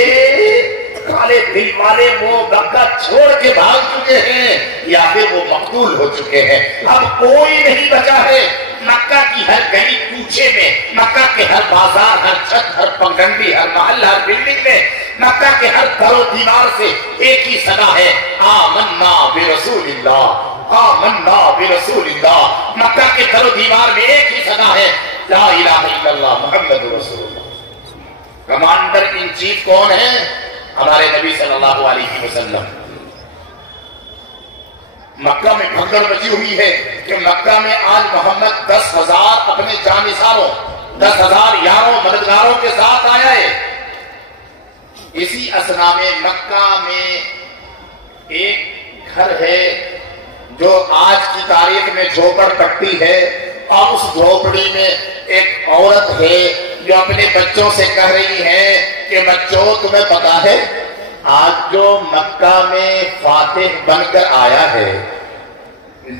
کالے دل والے وہ مکہ چھوڑ کے بھاگ چکے ہیں یا پھر وہ مقتول ہو چکے ہیں، اب کوئی نہیں بچا ہے۔ مکہ کی ہر گلی کوچے میں، مکہ کے ہر بازار، ہر چھت، ہر پگڈنڈی، ہر محل، ہر بلڈنگ میں، مکہ کے ہر در و دیوار سے ایک ہی صدا ہے آمنا برسول اللہ، آمنا برسول اللہ۔ مکہ کے در و دیوار میں ایک ہی صدا ہے لا الہ الا اللہ محمد رسول اللہ۔ کمانڈر ان چیف کون ہے؟ ہمارے نبی صلی اللہ علیہ وسلم۔ مکہ میں بھگدڑ مچی ہوئی ہے کہ مکہ میں آج محمد 10,000 اپنے جانثاروں، 10,000 یاروں مددگاروں کے ساتھ آیا ہے۔ اسی اثنا میں مکہ میں ایک گھر ہے جو آج کی تاریخ میں جھوپڑ پٹی ہے، اور اس جھوپڑی میں ایک عورت ہے جو اپنے بچوں سے کہہ رہی ہے کہ بچوں تمہیں پتا ہے آج جو مکہ میں فاتح بن کر آیا ہے،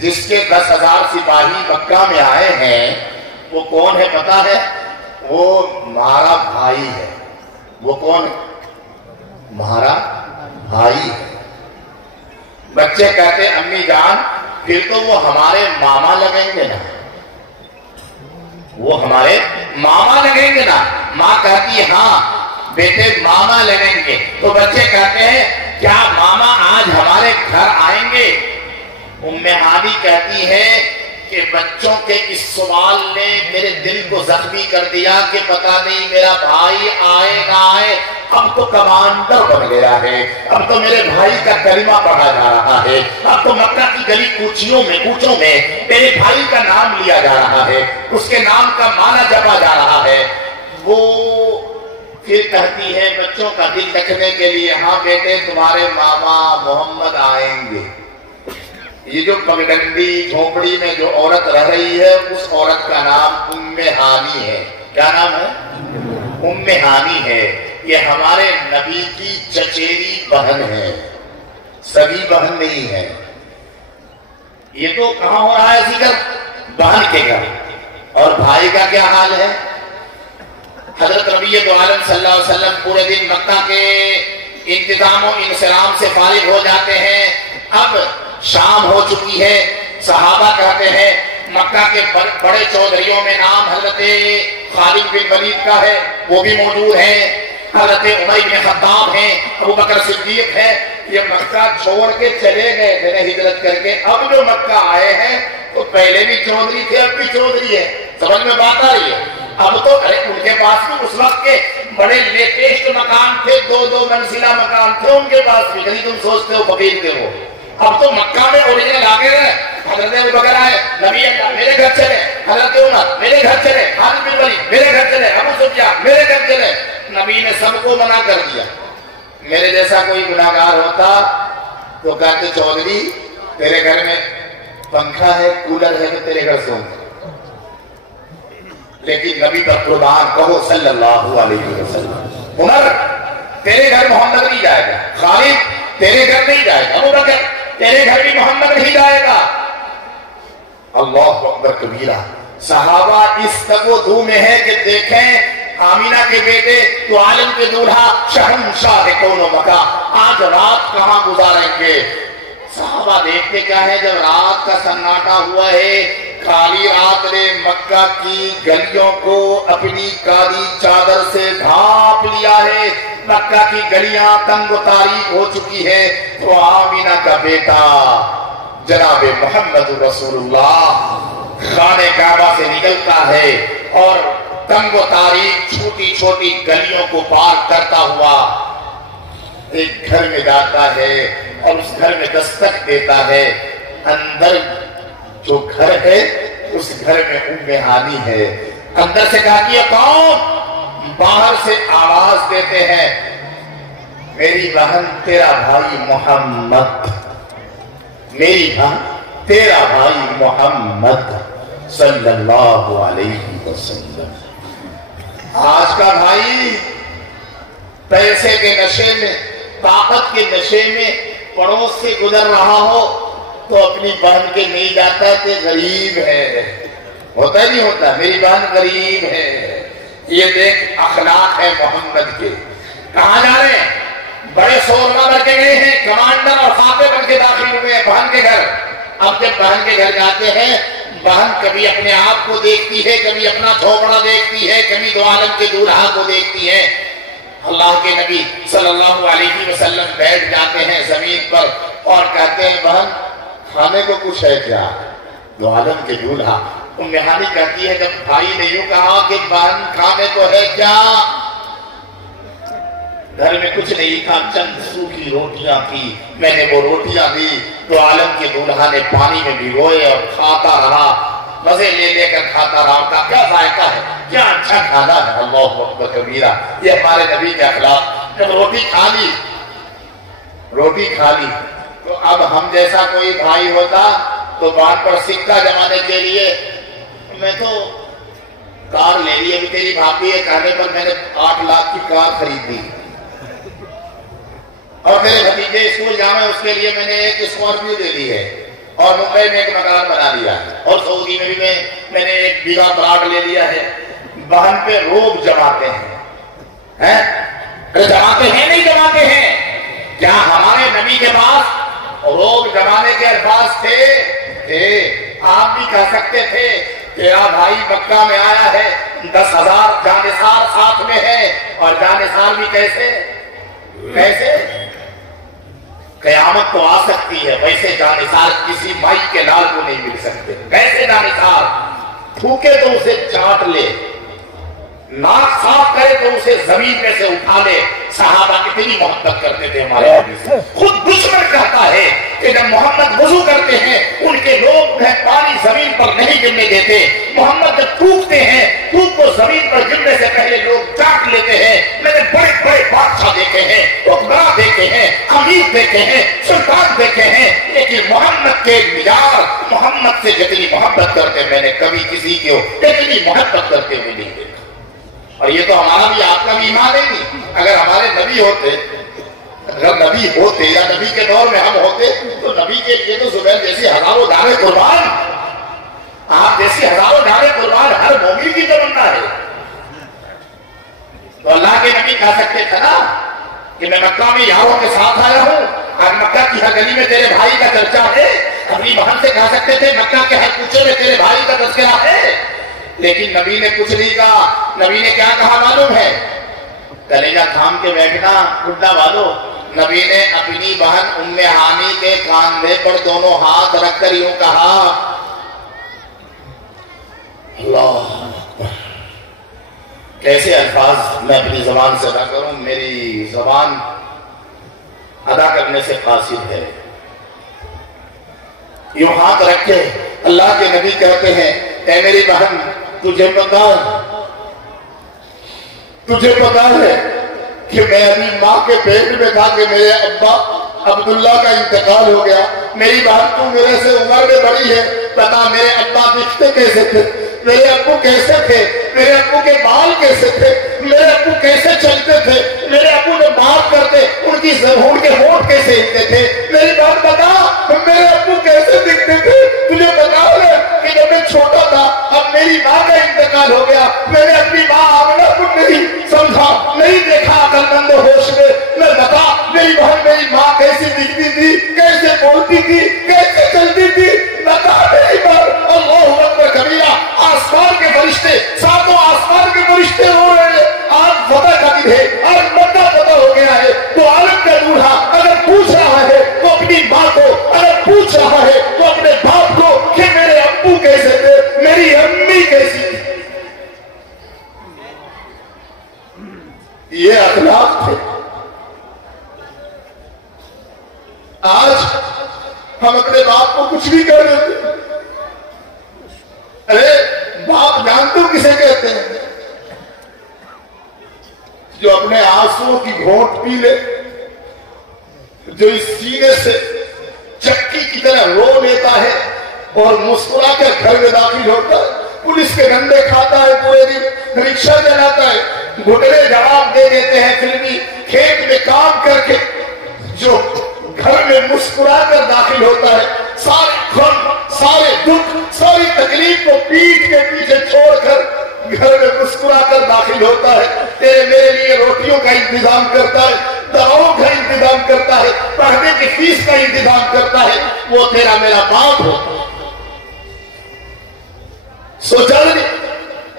جس کے 10,000 سپاہی مکہ میں آئے ہیں، وہ کون ہے پتا ہے؟ وہ ہمارا بھائی ہے۔ وہ کون ہے؟ ہمارا بھائی ہے۔ بچے کہتے امی جان پھر تو وہ ہمارے ماما لگیں گے نا، وہ ہمارے ماما لگیں گے نا۔ ماں کہتی ہاں بیٹے ماما لگیں گے، تو بچے کہتے ہیں کیا ماما آج ہمارے گھر آئیں گے؟ ام ہانی کہتی ہے کہ بچوں کے اس سوال نے میرے دل کو زخمی کر دیا کہ پتہ نہیں میرا بھائی آئے نہ آئے، اب تو کمانڈر بن گیا ہے، اب تو میرے بھائی کا کلمہ پڑھا جا رہا ہے، اب تو مکہ کی گلی کوچوں میں میرے بھائی کا نام لیا جا رہا ہے، اس کے نام کا معنی جپا جا رہا ہے۔ وہ پھر کہتی ہے بچوں کا دل رکھنے کے لیے ہاں بیٹے تمہارے ماما محمد آئیں گے۔ یہ جو پگڈنڈی جھونپڑی میں جو عورت رہ رہی ہے اس عورت کا نام ام ہانی ہے۔ کیا نام ہے؟ ام ہانی ہے۔ یہ ہمارے نبی کی چچیری بہن ہے، سگی بہن نہیں ہے۔ یہ تو کہاں ہو رہا ہے ذکر؟ بہن کے گھر۔ اور بھائی کا کیا حال ہے؟ حضرت نبی دو عالم صلی اللہ علیہ وسلم پورے دن مکہ کے انتظام و انصرام سے فارغ ہو جاتے ہیں، اب شام ہو چکی ہے۔ صحابہ کہتے ہیں مکہ کے بڑے چودھریوں میں نام حضرت خالد بن ولید کا ہے، وہ بھی موجود ہیں، حضرت عمر بن خطاب ہیں، ابو بکر صدیق ہے۔ یہ مکہ چھوڑ کے چلے گئے تھے ہجرت کر کے، اب جو مکہ آئے ہیں تو پہلے بھی چودھری تھے اب بھی چودھری ہے۔ سمجھ میں بات آ رہی ہے؟ اب تو ان کے پاس بھی اس وقت کے بڑے لیٹسٹ مکان تھے، 2 منزلہ مکان تھے ان کے پاس بھی، کہیں تم سوچتے ہو فقیر تھے وہ۔ اب تو مکہ میں اوریجنل آ گئے ہیں، حضرت ابوبکر آئے، نبی اللہ میرے گھر چلے، حضرت عمر میرے گھر چلے، خالد بن ولید میرے گھر چلے، ابو سفیان میرے گھر چلے۔ نبی نے سب کو منع کر دیا۔ میرے جیسا کوئی گناہگار ہوتا تو کہتے چودھری تیرے گھر میں پنکھا ہے، کولر ہے، تو تیرے گھر سو۔ لیکن نبی پر قربان کہو صلی اللہ علیہ وسلم، عمر تیرے گھر محمد نہیں جائے گا، خالد تیرے گھر نہیں جائے گا، ابو بکر تیرے گھر بھی محمد نہیں جائے گا۔ اللہ اکبر کبیرہ۔ صحابہ اس تگو میں ہے کہ دیکھیں آمینہ کے بیٹے تو عالم کے دولہا شہنشاہ کون و مکہ، آج رات کہاں گزاریں گے؟ صحابہ دیکھتے کیا ہے، جب رات کا سناٹا ہوا ہے، کالی رات نے مکہ کی گلیوں کو اپنی کالی چادر سے ڈھانپ لیا ہے، مکہ کی گلیاں تنگ و تاریک ہو چکی ہے، تو آمینہ کا بیٹا جناب محمد رسول اللہ خانہ کعبہ سے نکلتا ہے اور تنگ و تاریک چھوٹی چھوٹی گلیوں کو پار کرتا ہوا ایک گھر میں جاتا ہے اور اس گھر میں دستک دیتا ہے۔ اندر جو گھر ہے اس گھر میں ام ہانی ہے۔ اندر سے کہا کہ یہ کون؟ باہر سے آواز دیتے ہیں میری بہن تیرا بھائی محمد، میری بہن تیرا بھائی محمد صلی اللہ علیہ وسلم۔ آج کا بھائی پیسے کے نشے میں، طاقت کے نشے میں پڑوس سے گزر رہا ہو تو اپنی بہن کے نہیں جاتا کہ غریب ہے، ہوتا ہی نہیں ہوتا، میری بہن غریب ہے۔ یہ دیکھ اخلاق ہے محمد کے۔ کہاں جا رہے ہیں؟ بڑے سورما بن کے گئے ہیں، کمانڈر اور فاتح بن کے داخل ہوئے ہیں بہن کے گھر۔ اب جب بہن کے گھر جاتے ہیں، بہن کبھی اپنے آپ کو دیکھتی ہے، کبھی اپنا جھوپڑا دیکھتی ہے، کبھی دو عالم کے دولہا کو دیکھتی ہے۔ اللہ کے نبی صلی اللہ علیہ وسلم بیٹھ جاتے ہیں زمین پر اور کہتے ہیں بہن کھانے کو کچھ ہے کیا؟ دو عالم کے دولہا ام ہانی کہتی ہے جب بھائی نے یوں کہا کہ بہن کھانے کو ہے کیا؟ گھر میں کچھ نہیں تھا، چند سوکھی روٹیاں تھی، میں نے وہ روٹیاں دی، دو عالم کے دولہا نے پانی میں بھگوئے اور کھاتا رہا، مزے لے لے کر کھاتا رہا، کا کیا ذائقہ ہے، کیا اچھا کھانا ہے۔ اللہ اکبر کبیرہ۔ یہ ہمارے نبی کے اخلاق۔ جب روٹی کھا لی تو اب ہم جیسا کوئی بھائی ہوتا تو بان پر سکہ جمانے کے لیے میں تو کار لے لی، ابھی تیری بھابھی ہے کہنے پر میں نے 8 لاکھ کی کار خرید دی، اور میرے بھتیجے اسکول جانا اس کے لیے میں نے ایک اسکارپیو لے لی ہے، اور ممبئی میں ایک مکان بنا لیا ہے، اور سعودی میں بھی میں نے 1 بیگھہ پلاٹ لے لیا ہے۔ بہن پہ روب جماتے ہیں، جماتے ہیں نہیں جماتے ہیں؟ کیا ہمارے نبی کے پاس روب جمانے کے الفاظ تھے؟ آپ بھی کہہ سکتے تھے تیرا بھائی مکہ میں آیا ہے، 10,000 جانثار ساتھ میں ہے، اور جانثار بھی کیسے؟ قیامت تو آ سکتی ہے، ویسے جانثار کسی مائی کے لال کو نہیں مل سکتے۔ ویسے جانثار تھوکے تو اسے چاٹ لے، ناک صاف کرے تو اسے زمین میں سے اٹھا لے۔ صحابہ کتنی محبت کرتے تھے ہمارے نبی سے۔ خود دشمن کہتا ہے کہ جب محمد وضو کرتے ہیں ان کے لوگ پانی زمین پر نہیں گرنے دیتے، محمد جب تھوکتے ہیں تھوک کو زمین پر گرنے سے پہلے لوگ چاٹ لیتے ہیں۔ میں نے بڑے بڑے بادشاہ دیکھے ہیں، حکمراں دیکھے ہیں، امیر دیکھے ہیں، سلطان دیکھے ہیں، لیکن محمد کے مزاج، محمد سے جتنی محبت کرتے میں نے کبھی کسی کو اتنی محبت کرتے ہوئے نہیں دیکھا۔ اور یہ تو ہمارا بھی آپ کا بھی ایمان ہے نہیں۔ اگر ہمارے نبی ہوتے یا نبی کے دور میں ہم ہوتے تو نبی کے لیے تو زبیر جیسی ہزاروں جانیں قربان، آپ جیسی ہزاروں جانیں قربان ہر مومن کی تمنا ہے۔ تو اللہ کے نبی کہہ سکتے تھے نا کہ میں مکہ میں یاروں کے ساتھ آیا ہوں، اور مکہ کی ہر گلی میں تیرے بھائی کا چرچا ہے۔ اپنی بہن سے کہہ سکتے تھے مکہ کے ہر کوچے میں تیرے بھائی کا تذکرہ ہے، لیکن نبی نے کچھ نہیں کہا۔ نبی نے کیا کہا معلوم ہے؟ کلیجہ تھام کے بیٹھنا گڈا والو۔ نبی نے اپنی بہن ام ہانی کے کاندھے پر دونوں ہاتھ رکھ کر یوں کہا اللہ اکبر کیسے الفاظ میں اپنی زبان سے ادا کروں؟ میری زبان ادا کرنے سے قاصر ہے۔ یوں ہاتھ رکھے اللہ کے نبی کہتے ہیں اے میری بہن تجھے پتا ہے کہ میں ابھی ماں کے پیٹ میں تھا کہ میرے ابا عبداللہ کا انتقال ہو گیا۔ میری بہن تو میرے سے عمر میں بڑی ہے، پتا میرے ابا دکھتے کیسے تھے، میرے ابو کیسے تھے، میرے ابو کے بال کیسے تھے، میرے ابو کیسے چلتے تھے، میرے ابو نے بات کرتے ان کے ہونٹ کیسے ہلتے تھے۔ میری بات بتا میرے ابو کیسے دکھتے تھے؟ تجھے بتا ہے کہ جب میں چھوٹا تھا اب میری ماں کا انتقال ہو گیا، میں نے اپنی ماں آمنہ کو نہیں سمجھا، نہیں دیکھا عقل مند ہوش میں بتا میری بہن میری ماں کیسی دکھتی تھی، کیسے بولتی تھی، کیسے چلتی تھی، بتا میری بہن۔ اللہ اکبر کبیرہ، آسمان کے فرشتے، ساتوں آسمان کے فرشتے ہو رہے ہیں۔ آج فتح کا دن ہے، آج مکہ فتح ہو گیا ہے، تو عالم کا دولہا اگر پوچھ رہا ہے تو اپنی ماں کو، اگر پوچھ رہا ہے تو اپنے باپ کو کہ میرے ابو کیسے تھے، میری امی کیسی تھی۔ یہ اخلاق تھے۔ آج ہم اپنے باپ کو کچھ بھی کہہ دیتے ہیں۔ ارے باپ جانتے ہو کسے کہتے ہیں؟ جو اپنے آنسوؤں کی گھونٹ پی لے، جو اس سینے سے چکی کی طرح رو لیتا ہے اور مسکرا کر گھر میں داخل ہوتا ہے، پولیس کے ڈنڈے کھاتا ہے، پورے دن رکشہ چلاتا ہے، گھٹنے جواب دے دیتے ہیں، پھر بھی کھیت میں کام کر کے جو گھر میں مسکرا کر داخل ہوتا ہے، سارے غم، سارے دکھ، ساری تکلیف کو پیٹھ کے پیچھے چھوڑ کر گھر میں مسکرا کر داخل ہوتا ہے، تیرے میرے لیے روٹیوں کا انتظام کرتا ہے، دواؤں کا انتظام کرتا ہے، پڑھنے کی فیس کا انتظام کرتا ہے، وہ تیرا میرا باپ ہو۔ سوچا نہیں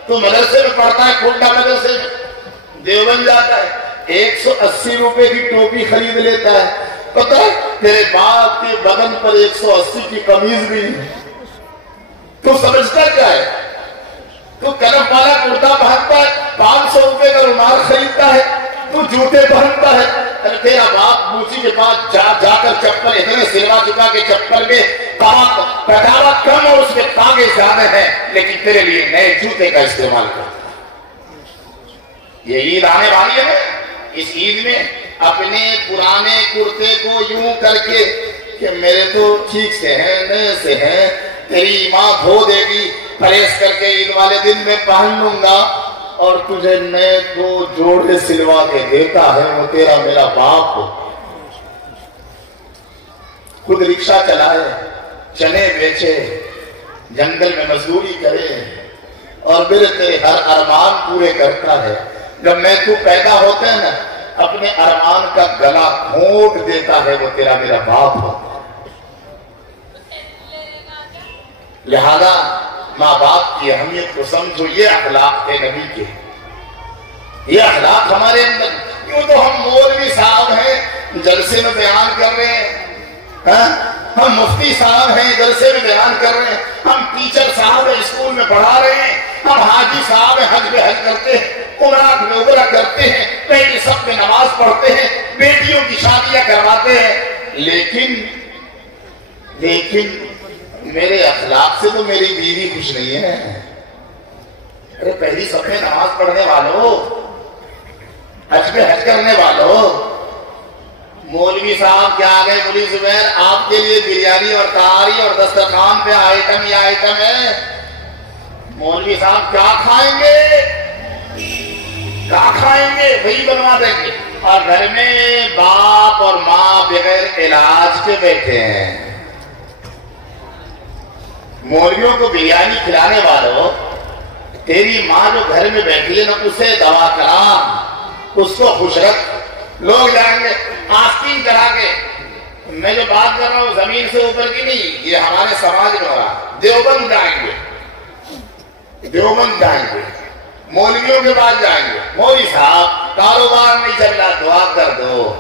تو مدرسے میں پڑھتا ہے، کھوٹا مدرسے میں دیوبند جاتا ہے، 180 روپے کی ٹوپی خرید لیتا ہے، پتہ ہے تیرے باپ کے بدن پر 180 کی قمیض بھی ہے۔ تو سمجھتا کیا ہے؟ تو کلف والا کرتا پہنتا ہے، 500 روپے کا رومال خریدتا ہے، تو جوتے پہنتا ہے۔ تیرا باپ موچی کے پاس جا کر چپل اتنے سلوا چکا کہ چپل میں پٹاوا کم اور اس میں تاگے زیادہ ہیں، لیکن تیرے لیے نئے جوتے کا استعمال کرتا ہے۔ یہ عید آنے والی ہے، اس عید میں اپنے پرانے کرتے کو یوں کر کے کہ میرے تو ٹھیک سے ہیں، نئے سے ہیں، تیری ماں دھو دے گی، پریس کر کے عید والے دن میں پہن لوں گا، اور تجھے نئے دو جوڑے سلوا کے دیتا ہے، وہ تیرا میرا باپ ہو۔ خود رکشہ چلائے، چنے بیچے، جنگل میں مزدوری کرے، اور میرے تیرے ہر ارمان پورے کرتا ہے۔ جب میں تو پیدا ہوتے ہیں نا، اپنے ارمان کا گلا گھونٹ دیتا ہے، وہ تیرا میرا باپ ہو۔ لہذا ماں باپ کی اہمیت کو سمجھو، یہ اخلاق تھے نبی کے، یہ اخلاق ہمارے اندر۔ کیوں تو ہم مولوی صاحب ہیں، جلسے میں بیان کر رہے ہیں، ہم مفتی صاحب ہیں، جلسے میں بیان کر رہے ہیں، ہم ٹیچر صاحب ہیں، اسکول میں پڑھا رہے ہیں، ہم حاجی صاحب ہیں، حج میں حج کرتے ہیں، عمرہ میں عمرہ کرتے ہیں، پہلے سب میں نماز پڑھتے ہیں، بیٹیوں کی شادیاں کرواتے ہیں، لیکن میرے اخلاق سے تو میری بیوی خوش نہیں ہے۔ ارے پہلی سب میں نماز پڑھنے والوں، حج میں حج کرنے والوں، مولوی صاحب کیا آ گئے مولوی زبیر، آپ کے لیے بریانی اور تہاری اور دسترخوان پہ آئٹم ہی آئٹم ہے۔ مولوی صاحب کیا کھائیں گے؟ کیا کھائیں گے؟ وہی بنوا دیں گے، اور گھر میں باپ اور ماں بغیر علاج کے بیٹھے ہیں۔ مولویوں کو بریانی کھلانے والوں، تیری ماں جو گھر میں بیٹھی ہے نا، اسے دوا کرا، اس کو خوش رکھ۔ لوگ جائیں گے آستین کرا کے، میں جو بات کر رہا ہوں زمین سے اوپر کی نہیں، یہ ہمارے سماج میں ہو رہا، دیوبند جائیں گے، دیوبند جائیں گے، مولویوں کے پاس جائیں گے، مولوی صاحب کاروبار نہیں چل رہا، دعا کر دو۔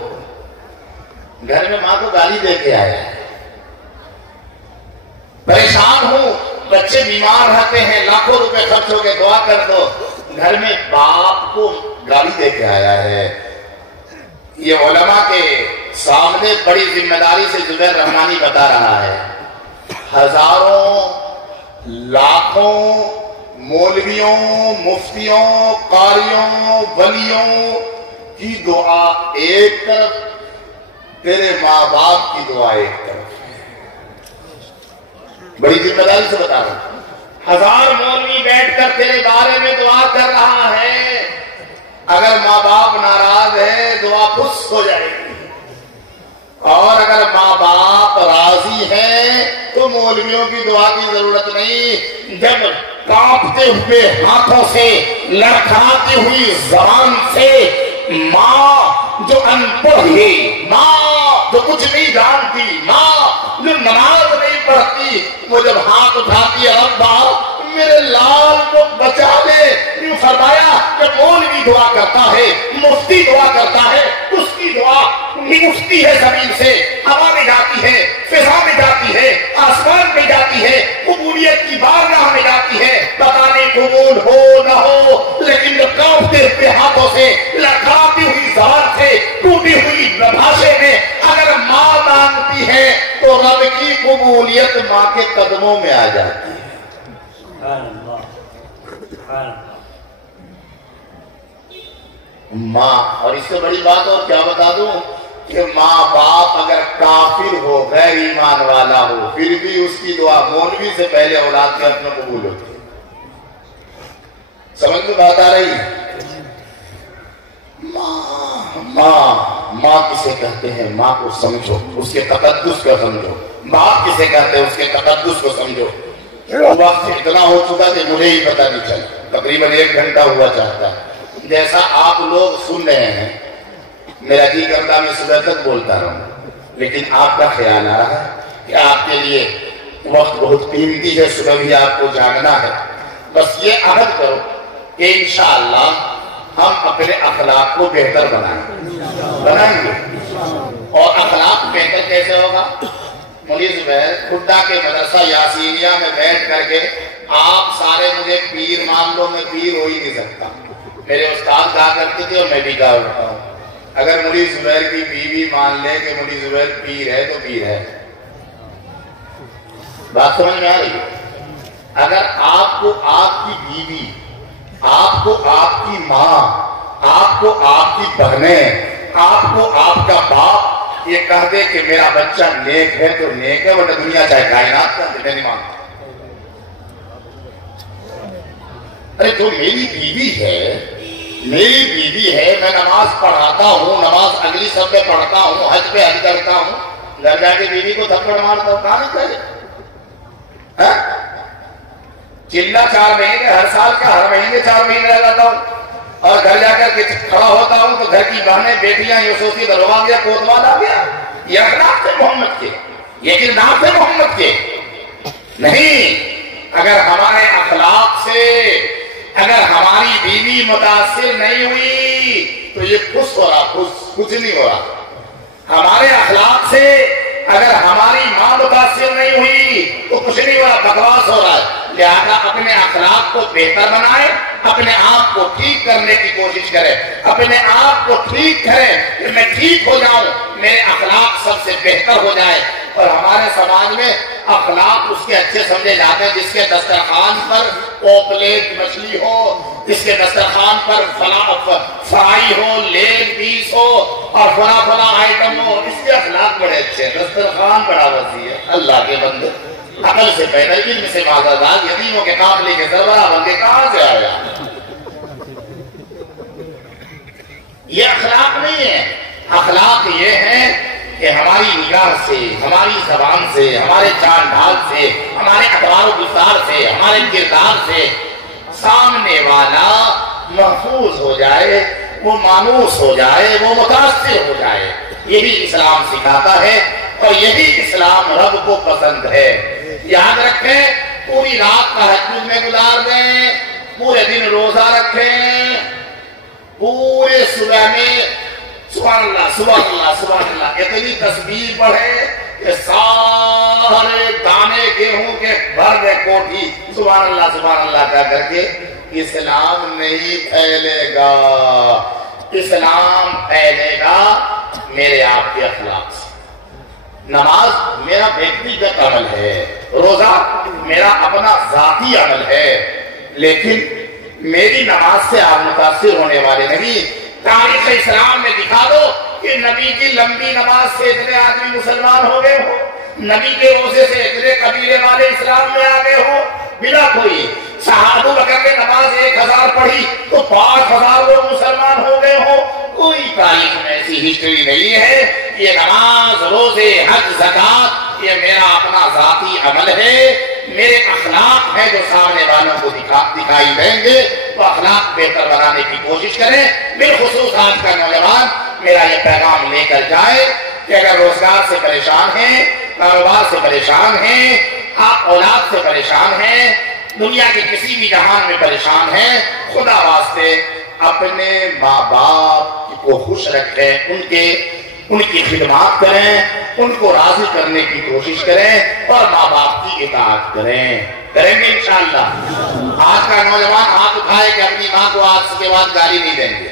گھر میں ماں کو گالی دے کے آیا، پریشان ہوں، بچے بیمار رہتے ہیں، لاکھوں روپے خرچ ہو کے، دعا کر دو۔ گھر میں باپ کو گالی دے کے آیا ہے. یہ علماء کے سامنے بڑی ذمہ داری سے زبیر رحمانی بتا رہا ہے. ہزاروں لاکھوں مولویوں مفتیوں قاریوں ولیوں کی دعا ایک طرف، تیرے ماں باپ کی دعا ایک طرف. بڑی ذمہ داری سے بتا رہا ہوں. ہزار مولوی بیٹھ کر تیرے بارے میں دعا کر رہا ہے، اگر ماں باپ ناراض ہے دعا پھس ہو جائے گی، اور اگر ماں باپ راضی ہیں تو مولویوں کی دعا کی ضرورت نہیں. جب کانپتے ہوئے ہاتھوں سے لڑکھڑاتی ہوئی زبان سے ماں جو ان پڑھ ہے، ماں جو کچھ نہیں جانتی، ماں جو نماز نہیں پڑھتی، وہ جب ہاتھ اٹھاتی ہے ربا میرے لال کو بچا لے، یوں فرمایا کہ مولوی دعا کرتا ہے، مفتی دعا کرتا ہے، اس کی دعا اٹھتی ہے زمین سے، ہوا میں جاتی ہے، فضا میں جاتی ہے، آسمان میں جاتی ہے، قبولیت کی بارگاہ میں جاتی ہے. پتہ نہیں قبول ہو نہ ہو، لیکن جب کانپتے ہوئے ہاتھوں سے لڑکھڑاتی ہوئی زبان سے ٹوٹی ہوئی بھاشے میں اگر ماں مانگتی ہے تو رب کی قبولیت ماں کے قدموں میں آ جاتی ہے. ماں، اور اس سے بڑی بات اور کیا بتا دوں کہ ماں باپ اگر کافر ہو، غیر ایمان والا ہو، پھر بھی اس کی دعا مولوی سے پہلے اولاد کے حق میں قبول ہوتی ہے. سمجھ میں بات آ رہی ہے؟ ماں کسے کہتے ہیں؟ ماں کو سمجھو، اس کے تقدس کو سمجھو. باپ کسے کہتے ہیں؟ اس کے تقدس کو سمجھو. وقت اتنا ہو چکا کہ مجھے ہی پتہ نہیں چلا، تقریباً 1 گھنٹہ ہوا چاہتا ہے. جیسا آپ لوگ سن رہے ہیں، میرا جی کرتا میں صبح تک بولتا رہوں، لیکن آپ کا خیال آ رہا ہے کہ آپ کے لیے وقت بہت قیمتی ہے، صبح بھی آپ کو جاگنا ہے. بس یہ عہد کرو کہ انشاءاللہ ہم اپنے اخلاق کو بہتر بنائیں گے. اور اخلاق بہتر کیسے ہوگا؟ مولوی زبیر کھڈا کے مدرسہ یاسینیہ میں بیٹھ کر کے آپ سارے مجھے پیر مان لو، میں پیر ہو ہی نہیں سکتا. میرے استاد کہا کرتے تھے اور میں بھی کہا کرتا ہوں، اگر مولوی زبیر کی بیوی مان لے کہ مولوی زبیر پیر ہے تو پیر ہے. بات سمجھ میں آ رہی ہے؟ اگر آپ کو آپ کی بیوی، آپ کو آپ کی ماں، آپ کو آپ کی بہنیں، آپ کو آپ کا باپ یہ کہہ دے کہ میرا بچہ نیک ہے تو نیک ہے، ورنہ دنیا چاہے کائنات کا میں نہیں مانتا. ارے جو میری بیوی ہے، میری بیوی ہے، میں نماز پڑھاتا ہوں، نماز اگلی سب میں پڑھتا ہوں، حج پہ حج کرتا ہوں، گھر جا کے بیوی کو تھپڑ مارتا ہوں، کہاں نہیں کرے؟ چلہ 4 مہینے، ہر سال کا ہر مہینے 4 مہینے لگاتا ہوں، اور گھر جا کر کھڑا ہوتا ہوں تو گھر کی بہنیں بیٹیاں یہ سوچتی دروازہ گیا کوتوال آ گیا. یہ اخلاق سے محمد کے، یہ کردار سے محمد کے نہیں. اگر ہمارے اخلاق سے اگر ہماری بیوی متاثر نہیں ہوئی تو یہ خوش ہو رہا، کچھ نہیں ہو رہا. ہمارے اخلاق سے اگر ہماری ماں متاثر نہیں ہوئی تو کچھ نہیں ہو رہا، بکواس ہو رہا ہے. لہذا اپنے اخلاق کو بہتر بنائے، اپنے آپ کو ٹھیک کرنے کی کوشش کرے، اپنے آپ کو ٹھیک کرے کہ میں ٹھیک ہو جاؤں، میرے اخلاق سب سے بہتر ہو جائے. اور ہمارے سماج میں اخلاق اس کے اچھے سمجھے جاتے ہیں جس کے دسترخوان پر پوپلیٹ مچھلی ہو، جس کے دسترخوان پر فرائی ہو، لیگ پیس ہو اور فلا آئٹم ہو، اس کے اخلاق بڑے اچھے ہیں. دسترخوان بڑا وسیع ہے. اللہ کے بندے، عقل سے پیدا، علم سے معززات، یتیموں کے قافلے کے سربراہ بندے کہاں سے آیا؟ یہ اخلاق نہیں ہے. اخلاق یہ ہے کہ ہماری نگاہ سے، ہماری زبان سے، ہمارے چال ڈھال سے، ہمارے اقوال و گفتار سے، ہمارے کردار سے سامنے والا محفوظ ہو جائے، وہ مانوس ہو جائے، وہ متاثر ہو جائے. یہی اسلام سکھاتا ہے اور یہی اسلام رب کو پسند ہے. یاد رکھیں، پوری رات تہجد میں گزار دیں، پورے دن روزہ رکھیں، پورے صبح میں سبحان اللہ سبحان اللہ سبحان اللہ اتنی تسبیح پڑھے کہ سارے دانے گیہوں کے بھر دے کوٹھی سبحان اللہ کہہ کر کے اسلام نہیں پھیلے گا، اسلام پھیلے گا میرے آپ کے اخلاق سے۔ نماز میرا ویکتیگت عمل ہے، روزہ میرا اپنا ذاتی عمل ہے، لیکن میری نماز سے آپ متاثر ہونے والے نہیں۔ تاریخ اسلام میں دکھا دو کہ نبی کی لمبی نماز سے اتنے آدمی مسلمان ہو گئے ہو، نبی کے روزے سے اتنے قبیلے والے اسلام میں آ گئے ہو، بلا کوئی۔ صحابہ بکر نے نماز 1000 پڑھی تو 5000 لوگ مسلمان ہو گئے ہو، کوئی تاریخ میں ایسی ہسٹری نہیں ہے۔ یہ نماز، روزے، حج، زکات یہ میرا اپنا ذاتی عمل ہے، میرے اخلاق ہیں جو سامنے والوں کو دکھائی دیں گے، تو اخلاق بہتر بنانے کی کوشش کریں۔ بالخصوص آج کا نوجوان میرا یہ پیغام لے کر جائے کہ اگر روزگار سے پریشان ہیں، کاروبار سے پریشان ہیں، آپ اولاد سے پریشان ہیں، دنیا کے کسی بھی جہان میں پریشان ہیں، خدا واسطے اپنے ماں باپ کو خوش رکھیں، ان کی خدمات کریں، ان کو راضی کرنے کی کوشش کریں اور ماں باپ کی اطاعت کریں گے انشاءاللہ۔ آج کا نوجوان ہاتھ اٹھائے کہ اپنی ماں کو آج کے بعد گالی نہیں دیں گے،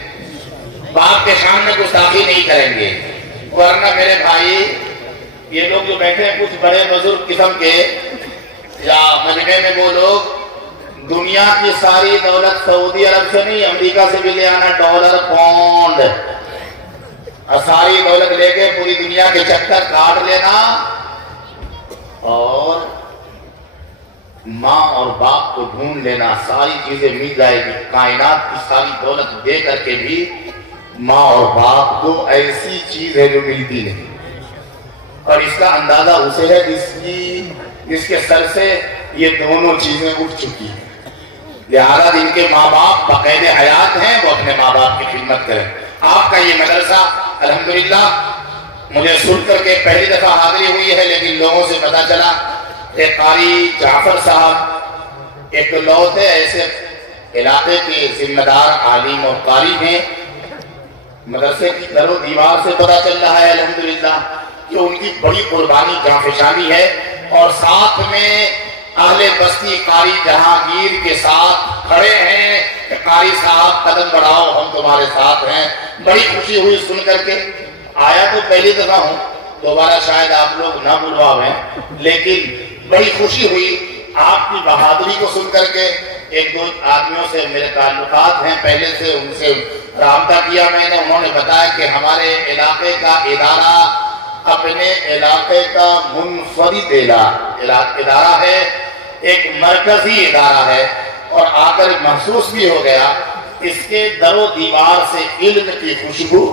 باپ کے سامنے گستاخی نہیں کریں گے، ورنہ میرے بھائی یہ لوگ جو بیٹھے ہیں کچھ بڑے بزرگ قسم کے یا مجمع میں وہ لوگ دنیا کی ساری دولت سعودی عرب سے نہیں امریکہ سے بھی لے آنا، ڈالر پاؤنڈ اور ساری دولت لے کے پوری دنیا کے چکر کاٹ لینا اور ماں اور باپ کو ڈھونڈ لینا، ساری چیزیں مل جائے گی، کائنات کی ساری دولت دے کر کے بھی ماں اور باپ کو ایسی چیز ہے جو ملتی نہیں، اور اس کا اندازہ اسے ہے جس کے سر سے یہ دونوں چیزیں اٹھ چکی ہیں۔ لہذا جن کے ماں باپ باقید حیات ہیں وہ اپنے ماں باپ کی خدمت کریں۔ آپ کا یہ مدرسہ الحمدللہ مجھے سن کر کے پہلی دفعہ حاضری ہوئی ہے، لیکن لوگوں سے پتا چلا کہ قاری جعفر صاحب ایک لوتے ایسے علاقے کے ذمہ دار عالم اور قاری ہیں، مدرسے کی در و دیوار سے پتا چل رہا ہے الحمدللہ کہ ان کی بڑی قربانی جانفشانی ہے، اور ساتھ میں اہل بستی قاری جہانگیر کے ساتھ کھڑے ہیں کہ قاری صاحب قدم بڑھاؤ ہم تمہارے ساتھ ہیں۔ بڑی خوشی ہوئی سن کر کے، آیا تو پہلی دفعہ ہوں، دوبارہ شاید آپ لوگ نہ بلواویں، لیکن بڑی خوشی ہوئی آپ کی بہادری کو سن کر کے۔ ایک دو آدمیوں سے میرے تعلقات ہیں، پہلے سے ان سے رابطہ کیا میں نے، انہوں نے بتایا کہ ہمارے علاقے کا ادارہ اپنے علاقے کا منفرد ادارہ ہے، ایک مرکزی ادارہ ہے، اور آ کر محسوس بھی ہو گیا اس کے در و دیوار سے علم کی خوشبو،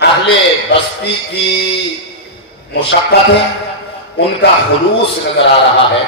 اہل بستی کی مشقت ہے، ان کا خلوص نظر آ رہا ہے۔